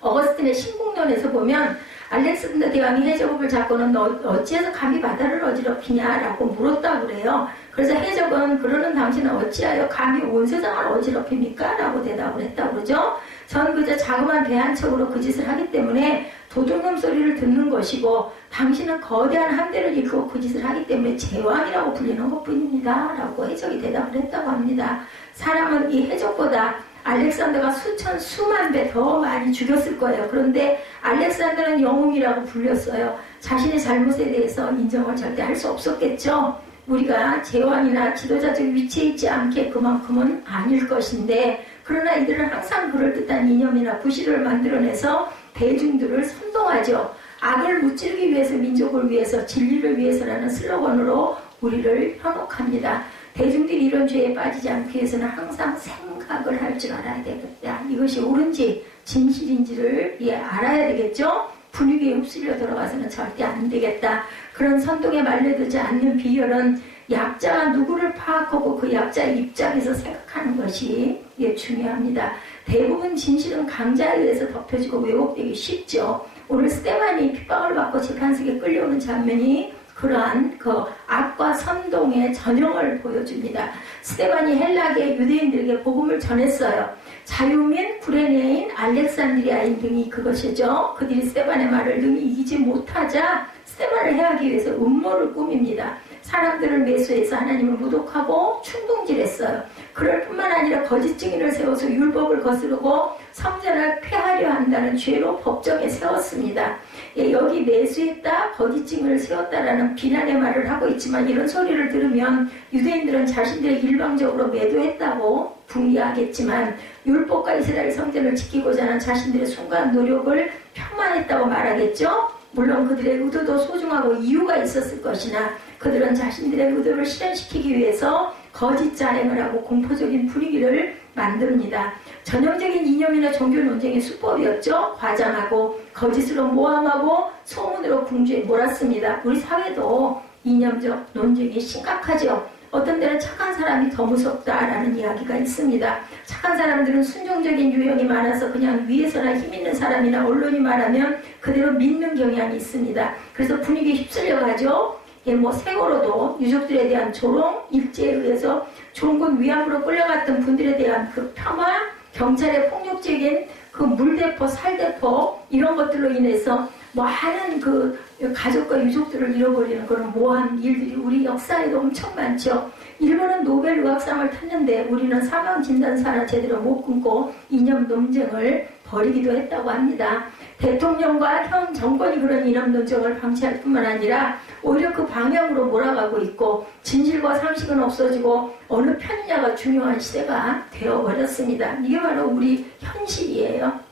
어거스틴의 신국론에서 보면 알렉산더 대왕이 해적을 잡고는 너 어찌해서 감히 바다를 어지럽히냐라고 물었다고 그래요. 그래서 해적은 그러는 당신은 어찌하여 감히 온 세상을 어지럽힙니까? 라고 대답을 했다고 그러죠. 전 그저 자그마한 배 한 척으로 그 짓을 하기 때문에 도둑놈 소리를 듣는 것이고 당신은 거대한 함대를 이끌고 그 짓을 하기 때문에 제왕이라고 불리는 것뿐입니다. 라고 해적이 대답을 했다고 합니다. 사람은 이 해적보다 알렉산더가 수만 배 더 많이 죽였을 거예요. 그런데 알렉산더는 영웅이라고 불렸어요. 자신의 잘못에 대해서 인정을 절대 할 수 없었겠죠. 우리가 제왕이나 지도자적 위치에 있지 않게 그만큼은 아닐 것인데, 그러나 이들은 항상 그럴듯한 이념이나 부실을 만들어내서 대중들을 선동하죠. 악을 무찌르기 위해서, 민족을 위해서, 진리를 위해서라는 슬로건으로 우리를 현혹합니다. 대중들이 이런 죄에 빠지지 않기 위해서는 항상 생각을 할 줄 알아야 되겠다. 이것이 옳은지 진실인지를 알아야 되겠죠. 분위기에 휩쓸려 들어가서는 절대 안 되겠다. 그런 선동에 말려들지 않는 비결은 약자가 누구를 파악하고 그 약자의 입장에서 생각하는 것이 중요합니다. 대부분 진실은 강자에 의해서 덮여지고 왜곡되기 쉽죠. 오늘 스데반이 핍박을 받고 재판석에 끌려오는 장면이 그러한 그 악과 선동의 전형을 보여줍니다. 스데반이 헬라계 유대인들에게 복음을 전했어요. 자유민, 구레네인, 알렉산드리아인 등이 그것이죠. 그들이 스데반의 말을 능히 이기지 못하자 스데반을 해하기 위해서 음모를 꾸밉니다. 사람들을 매수해서 하나님을 모독하고 충동질했어요. 그럴 뿐만 아니라 거짓 증인을 세워서 율법을 거스르고 성전을 폐하려 한다는 죄로 법정에 세웠습니다. 여기 매수했다, 거짓 증인을 세웠다라는 비난의 말을 하고 있지만 이런 소리를 들으면 유대인들은 자신들이 일방적으로 매도했다고 분리하겠지만 율법과 이스라엘 성전을 지키고자 하는 자신들의 순간 노력을 폄하했다고 말하겠죠. 물론 그들의 의도도 소중하고 이유가 있었을 것이나 그들은 자신들의 의도를 실현시키기 위해서 거짓 자행을 하고 공포적인 분위기를 만듭니다. 전형적인 이념이나 종교 논쟁의 수법이었죠. 과장하고 거짓으로 모함하고 소문으로 궁지에 몰았습니다. 우리 사회도 이념적 논쟁이 심각하죠. 어떤 데는 착한 사람이 더 무섭다라는 이야기가 있습니다. 착한 사람들은 순종적인 유형이 많아서 그냥 위에서나 힘있는 사람이나 언론이 말하면 그대로 믿는 경향이 있습니다. 그래서 분위기에 휩쓸려가죠. 세월호도 유족들에 대한 조롱, 일제에 의해서 종군 위안부로 끌려갔던 분들에 대한 그 폄하, 경찰의 폭력적인 그 물대포, 살대포 이런 것들로 인해서 많은 그 가족과 유족들을 잃어버리는 그런 모호한 일들이 우리 역사에도 엄청 많죠. 일본은 노벨 의학상을 탔는데 우리는 사망진단서 제대로 못 끊고 이념 논쟁을 벌이기도 했다고 합니다. 대통령과 현 정권이 그런 이념 논쟁을 방치할 뿐만 아니라 오히려 그 방향으로 몰아가고 있고 진실과 상식은 없어지고 어느 편이냐가 중요한 시대가 되어버렸습니다. 이게 바로 우리 현실이에요.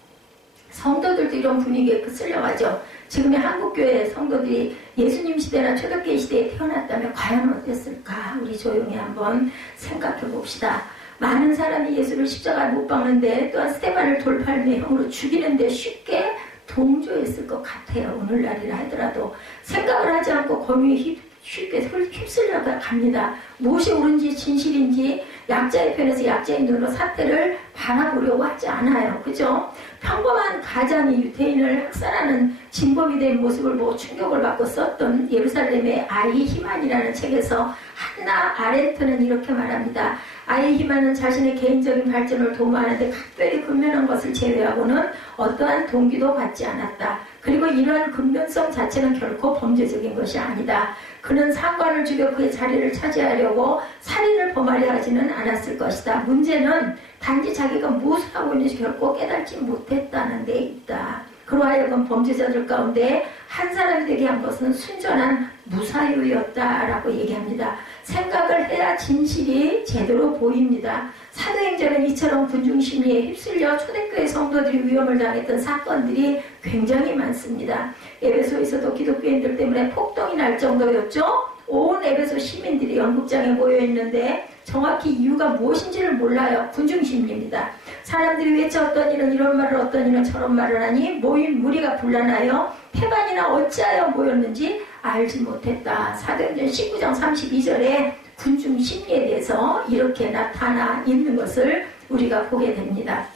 성도들도 이런 분위기에 끌려가죠. 지금의 한국교회 성도들이 예수님 시대나 초대교회 시대에 태어났다면 과연 어땠을까? 우리 조용히 한번 생각해 봅시다. 많은 사람이 예수를 십자가에 못 박는데 또한 스데반을 돌팔매 형으로 죽이는데 쉽게 동조했을 것 같아요. 오늘날이라 하더라도 생각을 하지 않고 권위에 쉽게 휩쓸려 갑니다. 무엇이 옳은지 진실인지 약자의 편에서 약자의 눈으로 사태를 바라보려고 하지 않아요. 그죠? 평범한 가장이 유대인을 학살하는 진범이 된 모습을 보고 충격을 받고 썼던 예루살렘의 아이 히만이라는 책에서 한나 아렌트는 이렇게 말합니다. 아이 히만은 자신의 개인적인 발전을 도모하는데 각별히 근면한 것을 제외하고는 어떠한 동기도 받지 않았다. 그리고 이러한 근면성 자체는 결코 범죄적인 것이 아니다. 그는 상관을 죽여 그의 자리를 차지하려고 살인을 범하려 하지는 않았을 것이다. 문제는 단지 자기가 무엇을 하고 있는지 결코 깨닫지 못했다는 데 있다. 그로 하여금 범죄자들 가운데 한 사람이 되게 한 것은 순전한 무사유였다라고 얘기합니다. 생각을 해야 진실이 제대로 보입니다. 사도행전은 이처럼 군중심리에 휩쓸려 초대교회 성도들이 위험을 당했던 사건들이 굉장히 많습니다. 에베소에서도 기독교인들 때문에 폭동이 날 정도였죠. 온 에베소 시민들이 연극장에 모여있는데 정확히 이유가 무엇인지를 몰라요. 군중심리입니다. 사람들이 외쳐 어떤 이는 이런 말을 어떤 이는 저런 말을 하니 모인 무리가 불나나요. 태반이나 어찌하여 모였는지 알지 못했다. 사도행전 19장 32절에 군중 심리에 대해서 이렇게 나타나 있는 것을 우리가 보게 됩니다.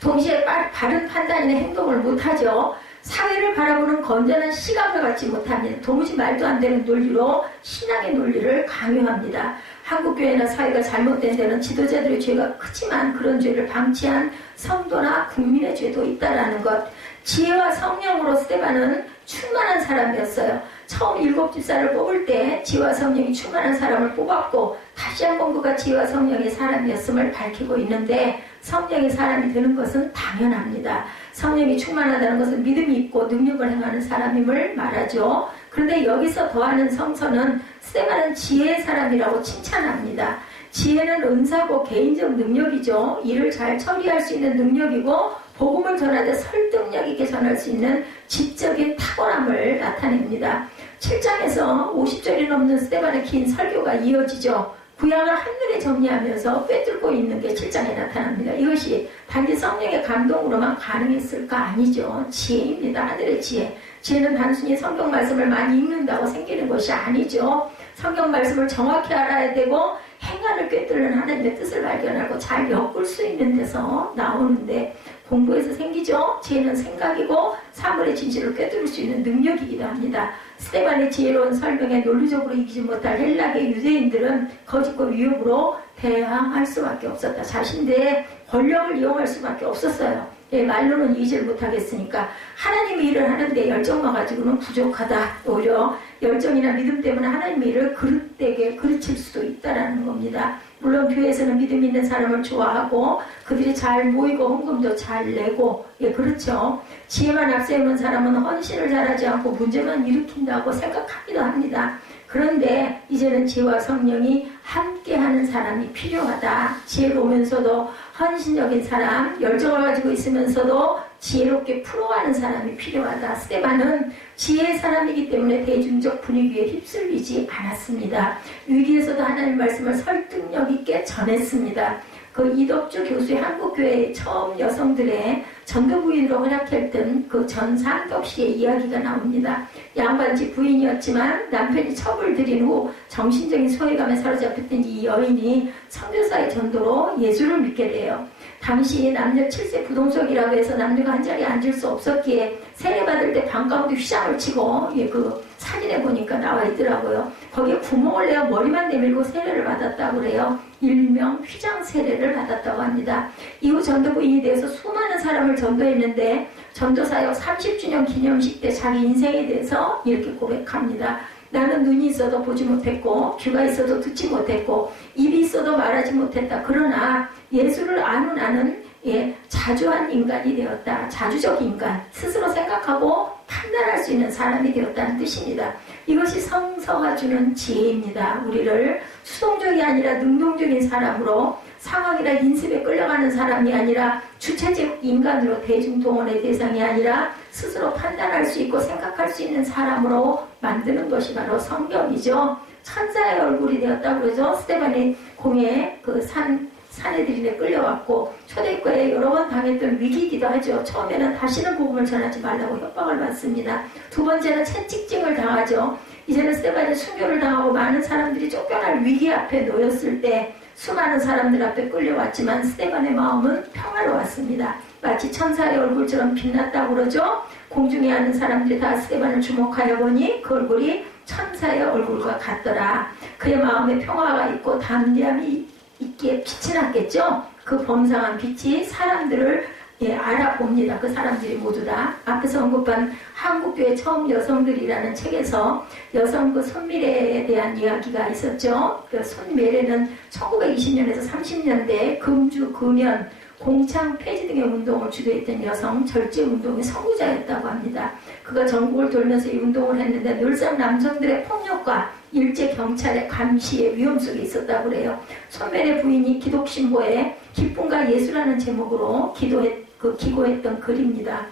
동시에 바른 판단이나 행동을 못하죠. 사회를 바라보는 건전한 시각을 갖지 못합니다. 도무지 말도 안 되는 논리로 신앙의 논리를 강요합니다. 한국교회나 사회가 잘못된 데는 지도자들의 죄가 크지만 그런 죄를 방치한 성도나 국민의 죄도 있다라는 것. 지혜와 성령으로 스데반은 충만한 사람이었어요. 처음 7집사를 뽑을 때 지혜와 성령이 충만한 사람을 뽑았고 다시 한번 그가 지혜와 성령의 사람이었음을 밝히고 있는데 성령의 사람이 되는 것은 당연합니다. 성령이 충만하다는 것은 믿음이 있고 능력을 행하는 사람임을 말하죠. 그런데 여기서 더하는 성서는 스데반은 지혜의 사람이라고 칭찬합니다. 지혜는 은사고 개인적 능력이죠. 일을 잘 처리할 수 있는 능력이고 복음을 전하되 설득력 있게 전할 수 있는 지적인 탁월함을 나타냅니다. 7장에서 50절이 넘는 스데반의 긴 설교가 이어지죠. 구약을 한눈에 정리하면서 꿰뚫고 있는 게 7장에 나타납니다. 이것이 단지 성령의 감동으로만 가능했을까? 아니죠. 지혜입니다. 하늘의 지혜. 지혜는 단순히 성경 말씀을 많이 읽는다고 생기는 것이 아니죠. 성경 말씀을 정확히 알아야 되고 행간을 꿰뚫는 하나님의 뜻을 발견하고 잘 엮을 수 있는 데서 나오는데 공부에서 생기죠. 지혜는 생각이고 사물의 진실을 꿰뚫을 수 있는 능력이기도 합니다. 스데반의 지혜로운 설명에 논리적으로 이기지 못할 헬라계 유대인들은 거짓과 위협으로 대항할 수밖에 없었다. 자신들의 권력을 이용할 수밖에 없었어요. 예, 말로는 이해를 못하겠으니까 하나님의 일을 하는데 열정만 가지고는 부족하다. 오히려 열정이나 믿음 때문에 하나님의 일을 그릇되게 그르칠 수도 있다라는 겁니다. 물론 교회에서는 믿음 있는 사람을 좋아하고 그들이 잘 모이고 헌금도 잘 내고 예 그렇죠. 지혜만 앞세우는 사람은 헌신을 잘하지 않고 문제만 일으킨다고 생각하기도 합니다. 그런데 이제는 지혜와 성령이 함께하는 사람이 필요하다. 지혜로우면서도 헌신적인 사람, 열정을 가지고 있으면서도 지혜롭게 풀어가는 사람이 필요하다. 스데반은 지혜의 사람이기 때문에 대중적 분위기에 휩쓸리지 않았습니다. 위기에서도 하나님 말씀을 설득력 있게 전했습니다. 그 이덕주 교수의 한국교회 처음 여성들의 전도 부인으로 활약했던 그 전상덕 씨의 이야기가 나옵니다. 양반집 부인이었지만 남편이 첩을 들인 후 정신적인 소외감에 사로잡혔던 이 여인이 선교사의 전도로 예수를 믿게 돼요. 당시 남녀 7세 부동석이라고 해서 남녀가 한 자리에 앉을 수 없었기에 세례받을 때 방 가운데 휘장을 치고 그 사진에 보니까 나와 있더라고요. 거기에 구멍을 내어 머리만 내밀고 세례를 받았다고 그래요. 일명 휘장 세례를 받았다고 합니다. 이후 전도부인이 돼서 수많은 사람을 전도했는데 전도사역 30주년 기념식 때 자기 인생에 대해서 이렇게 고백합니다. 나는 눈이 있어도 보지 못했고 귀가 있어도 듣지 못했고 입이 있어도 말하지 못했다. 그러나 예수를 아는 나는 자주한 인간이 되었다. 자주적 인간, 스스로 생각하고 판단할 수 있는 사람이 되었다는 뜻입니다. 이것이 성서가 주는 지혜입니다. 우리를 수동적이 아니라 능동적인 사람으로 상황이나 인습에 끌려가는 사람이 아니라 주체적 인간으로 대중동원의 대상이 아니라 스스로 판단할 수 있고 생각할 수 있는 사람으로 만드는 것이 바로 성경이죠. 천사의 얼굴이 되었다고 그러죠. 스데반이 공에 그 사내들인에 끌려왔고 초대교회에 여러 번 당했던 위기이기도 하죠. 처음에는 다시는 복음을 전하지 말라고 협박을 받습니다. 두 번째는 채찍증을 당하죠. 이제는 스데반이 순교를 당하고 많은 사람들이 쫓겨날 위기 앞에 놓였을 때 수많은 사람들 앞에 끌려왔지만 스데반의 마음은 평화로웠습니다. 마치 천사의 얼굴처럼 빛났다고 그러죠. 공중에 앉은 사람들이 다 스데반을 주목하여 보니 그 얼굴이 천사의 얼굴과 같더라. 그의 마음에 평화가 있고 담대함이 있기에 빛이 났겠죠. 그 범상한 빛이 사람들을 알아봅니다. 그 사람들이 모두 다 앞에서 언급한 한국교회 처음 여성들이라는 책에서 여성 그 손미래에 대한 이야기가 있었죠. 그 손미래는 1920년에서 30년대 금주, 금연, 공창 폐지 등의 운동을 주도했던 여성 절제운동의 선구자였다고 합니다. 그가 전국을 돌면서 이 운동을 했는데 늘상 남성들의 폭력과 일제 경찰의 감시의 위험 속에 있었다고 그래요. 손멜의 부인이 기독신보에 기쁨과 예수라는 제목으로 기고했던 글입니다.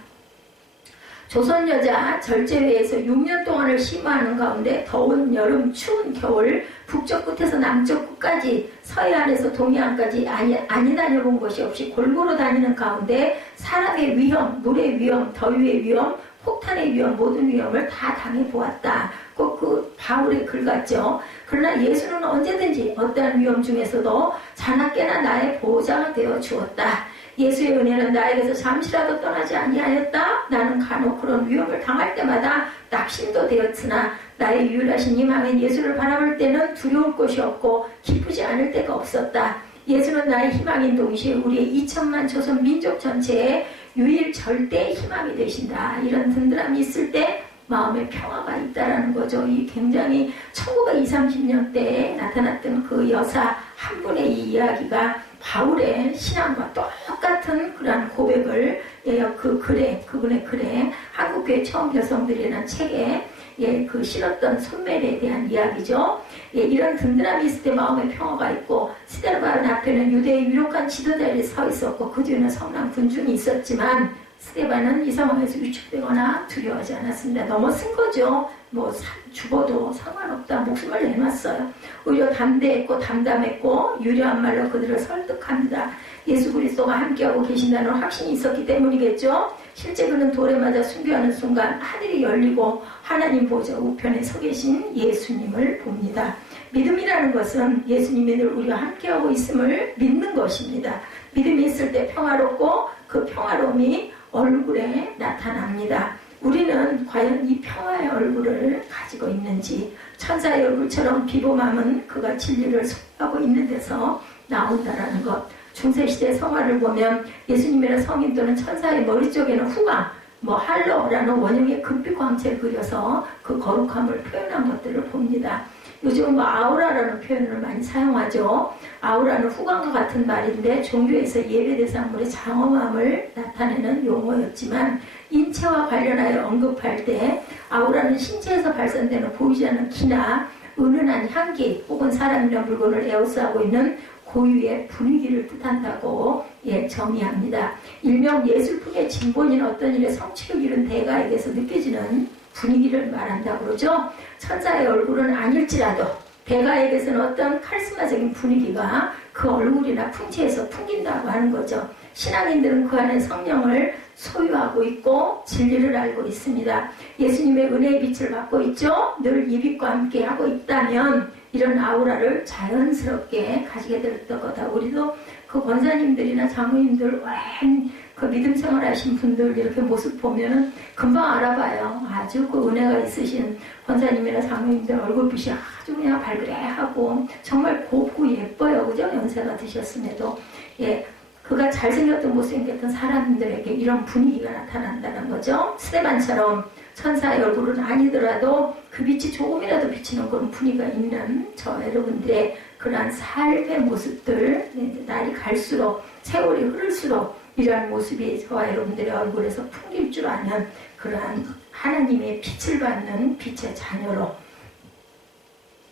조선 여자 절제회에서 6년 동안을 심화하는 가운데 더운 여름, 추운 겨울, 북쪽 끝에서 남쪽 끝까지 서해안에서 동해안까지 아니 다녀본 것이 없이 골고루 다니는 가운데 사람의 위험, 물의 위험, 더위의 위험, 폭탄의 위험, 모든 위험을 다 당해보았다. 꼭 그 바울의 글 같죠. 그러나 예수는 언제든지 어떠한 위험 중에서도 자나깨나 나의 보호자가 되어 주었다. 예수의 은혜는 나에게서 잠시라도 떠나지 아니하였다. 나는 간혹 그런 위험을 당할 때마다 낙심도 되었으나 나의 유일하신 희망인 예수를 바라볼 때는 두려울 것이 없고 기쁘지 않을 때가 없었다. 예수는 나의 희망인 동시에 우리의 2천만 조선 민족 전체의 유일 절대 희망이 되신다. 이런 든든함이 있을 때 마음의 평화가 있다라는 거죠. 이 굉장히 1920, 30년대에 나타났던 그 여사 한 분의 이 이야기가 바울의 신앙과 똑같은 그러한 고백을 그분의 글에 한국교회 처음 여성들이라는 책에 그 실었던 손멜에 대한 이야기죠. 이런 든든함이 있을 때 마음의 평화가 있고 스데반 앞에는 유대의 유력한 지도자들이 서 있었고 그 뒤에는 성난 군중이 있었지만 스데반은 이 상황에서 위축되거나 두려워하지 않았습니다. 넘어선 거죠. 죽어도 상관없다. 목숨을 내놨어요. 오히려 담대했고 담담했고 유려한 말로 그들을 설득합니다. 예수 그리스도가 함께하고 계신다는 확신이 있었기 때문이겠죠. 실제 그는 돌에 맞아 순교하는 순간 하늘이 열리고 하나님 보좌 우편에 서 계신 예수님을 봅니다. 믿음이라는 것은 예수님이 늘 우리와 함께하고 있음을 믿는 것입니다. 믿음이 있을 때 평화롭고 그 평화로움이 얼굴에 나타납니다. 우리는 과연 이 평화의 얼굴을 가지고 있는지, 천사의 얼굴처럼 비범함은 그가 진리를 소유하고 있는 데서 나온다라는 것. 중세시대 성화를 보면 예수님이나 성인 또는 천사의 머리 쪽에는 후광, 할로라는 원형의 금빛 광채를 그려서 그 거룩함을 표현한 것들을 봅니다. 요즘은 아우라라는 표현을 많이 사용하죠. 아우라는 후광과 같은 말인데 종교에서 예배 대상물의 장엄함을 나타내는 용어였지만 인체와 관련하여 언급할 때 아우라는 신체에서 발산되는 보이지 않는 기나 은은한 향기 혹은 사람이나 물건을 에워싸고 있는 고유의 분위기를 뜻한다고 정의합니다. 일명 예술품의 진본인 어떤 일의 성취를 이룬 대가에게서 느껴지는 분위기를 말한다고 그러죠. 천사의 얼굴은 아닐지라도 대가에게서는 어떤 카리스마적인 분위기가 그 얼굴이나 풍채에서 풍긴다고 하는 거죠. 신앙인들은 그 안에 성령을 소유하고 있고 진리를 알고 있습니다. 예수님의 은혜의 빛을 받고 있죠. 늘 이 빛과 함께 하고 있다면 이런 아우라를 자연스럽게 가지게 될 거다. 우리도 그 권사님들이나 장로님들 오랜 그 믿음 생활하신 분들 이렇게 모습 보면은 금방 알아봐요. 아주 그 은혜가 있으신 권사님이나 장로님들 얼굴빛이 아주 그냥 발그레하고 정말 곱고 예뻐요. 그죠? 연세가 드셨음에도. 예. 그가 잘생겼던 못생겼던 사람들에게 이런 분위기가 나타난다는 거죠. 스데반처럼 천사의 얼굴은 아니더라도 그 빛이 조금이라도 비치는 그런 분위기가 있는 저 여러분들의 그러한 삶의 모습들, 날이 갈수록 세월이 흐를수록 이러한 모습이 저와 여러분들의 얼굴에서 풍길 줄 아는 그러한 하나님의 빛을 받는 빛의 자녀로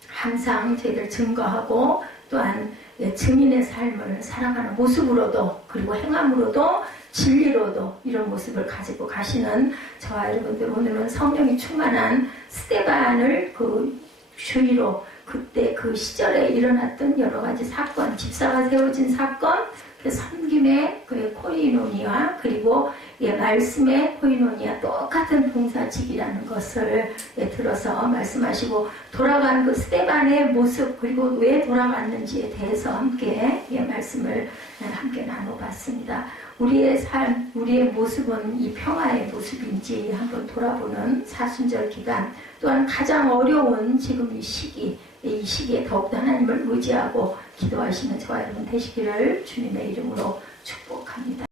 항상 저희들 증거하고 또한 증인의 삶을 살아가는 모습으로도 그리고 행함으로도 진리로도 이런 모습을 가지고 가시는 저와 여러분들 오늘은 성령이 충만한 스데반을 그 주의로 그때 그 시절에 일어났던 여러 가지 사건, 집사가 세워진 사건, 그 섬김의 그 코이노니아 그리고 말씀의 코이노니아 똑같은 동사직이라는 것을 들어서 말씀하시고 돌아간 그 스데반의 모습 그리고 왜 돌아갔는지에 대해서 함께 말씀을 함께 나눠봤습니다. 우리의 삶, 우리의 모습은 이 평화의 모습인지 한번 돌아보는 사순절 기간 또한 가장 어려운 지금 이 시기에 더욱더 하나님을 의지하고 기도하시는 저와 여러분 되시기를 주님의 이름으로 축복합니다.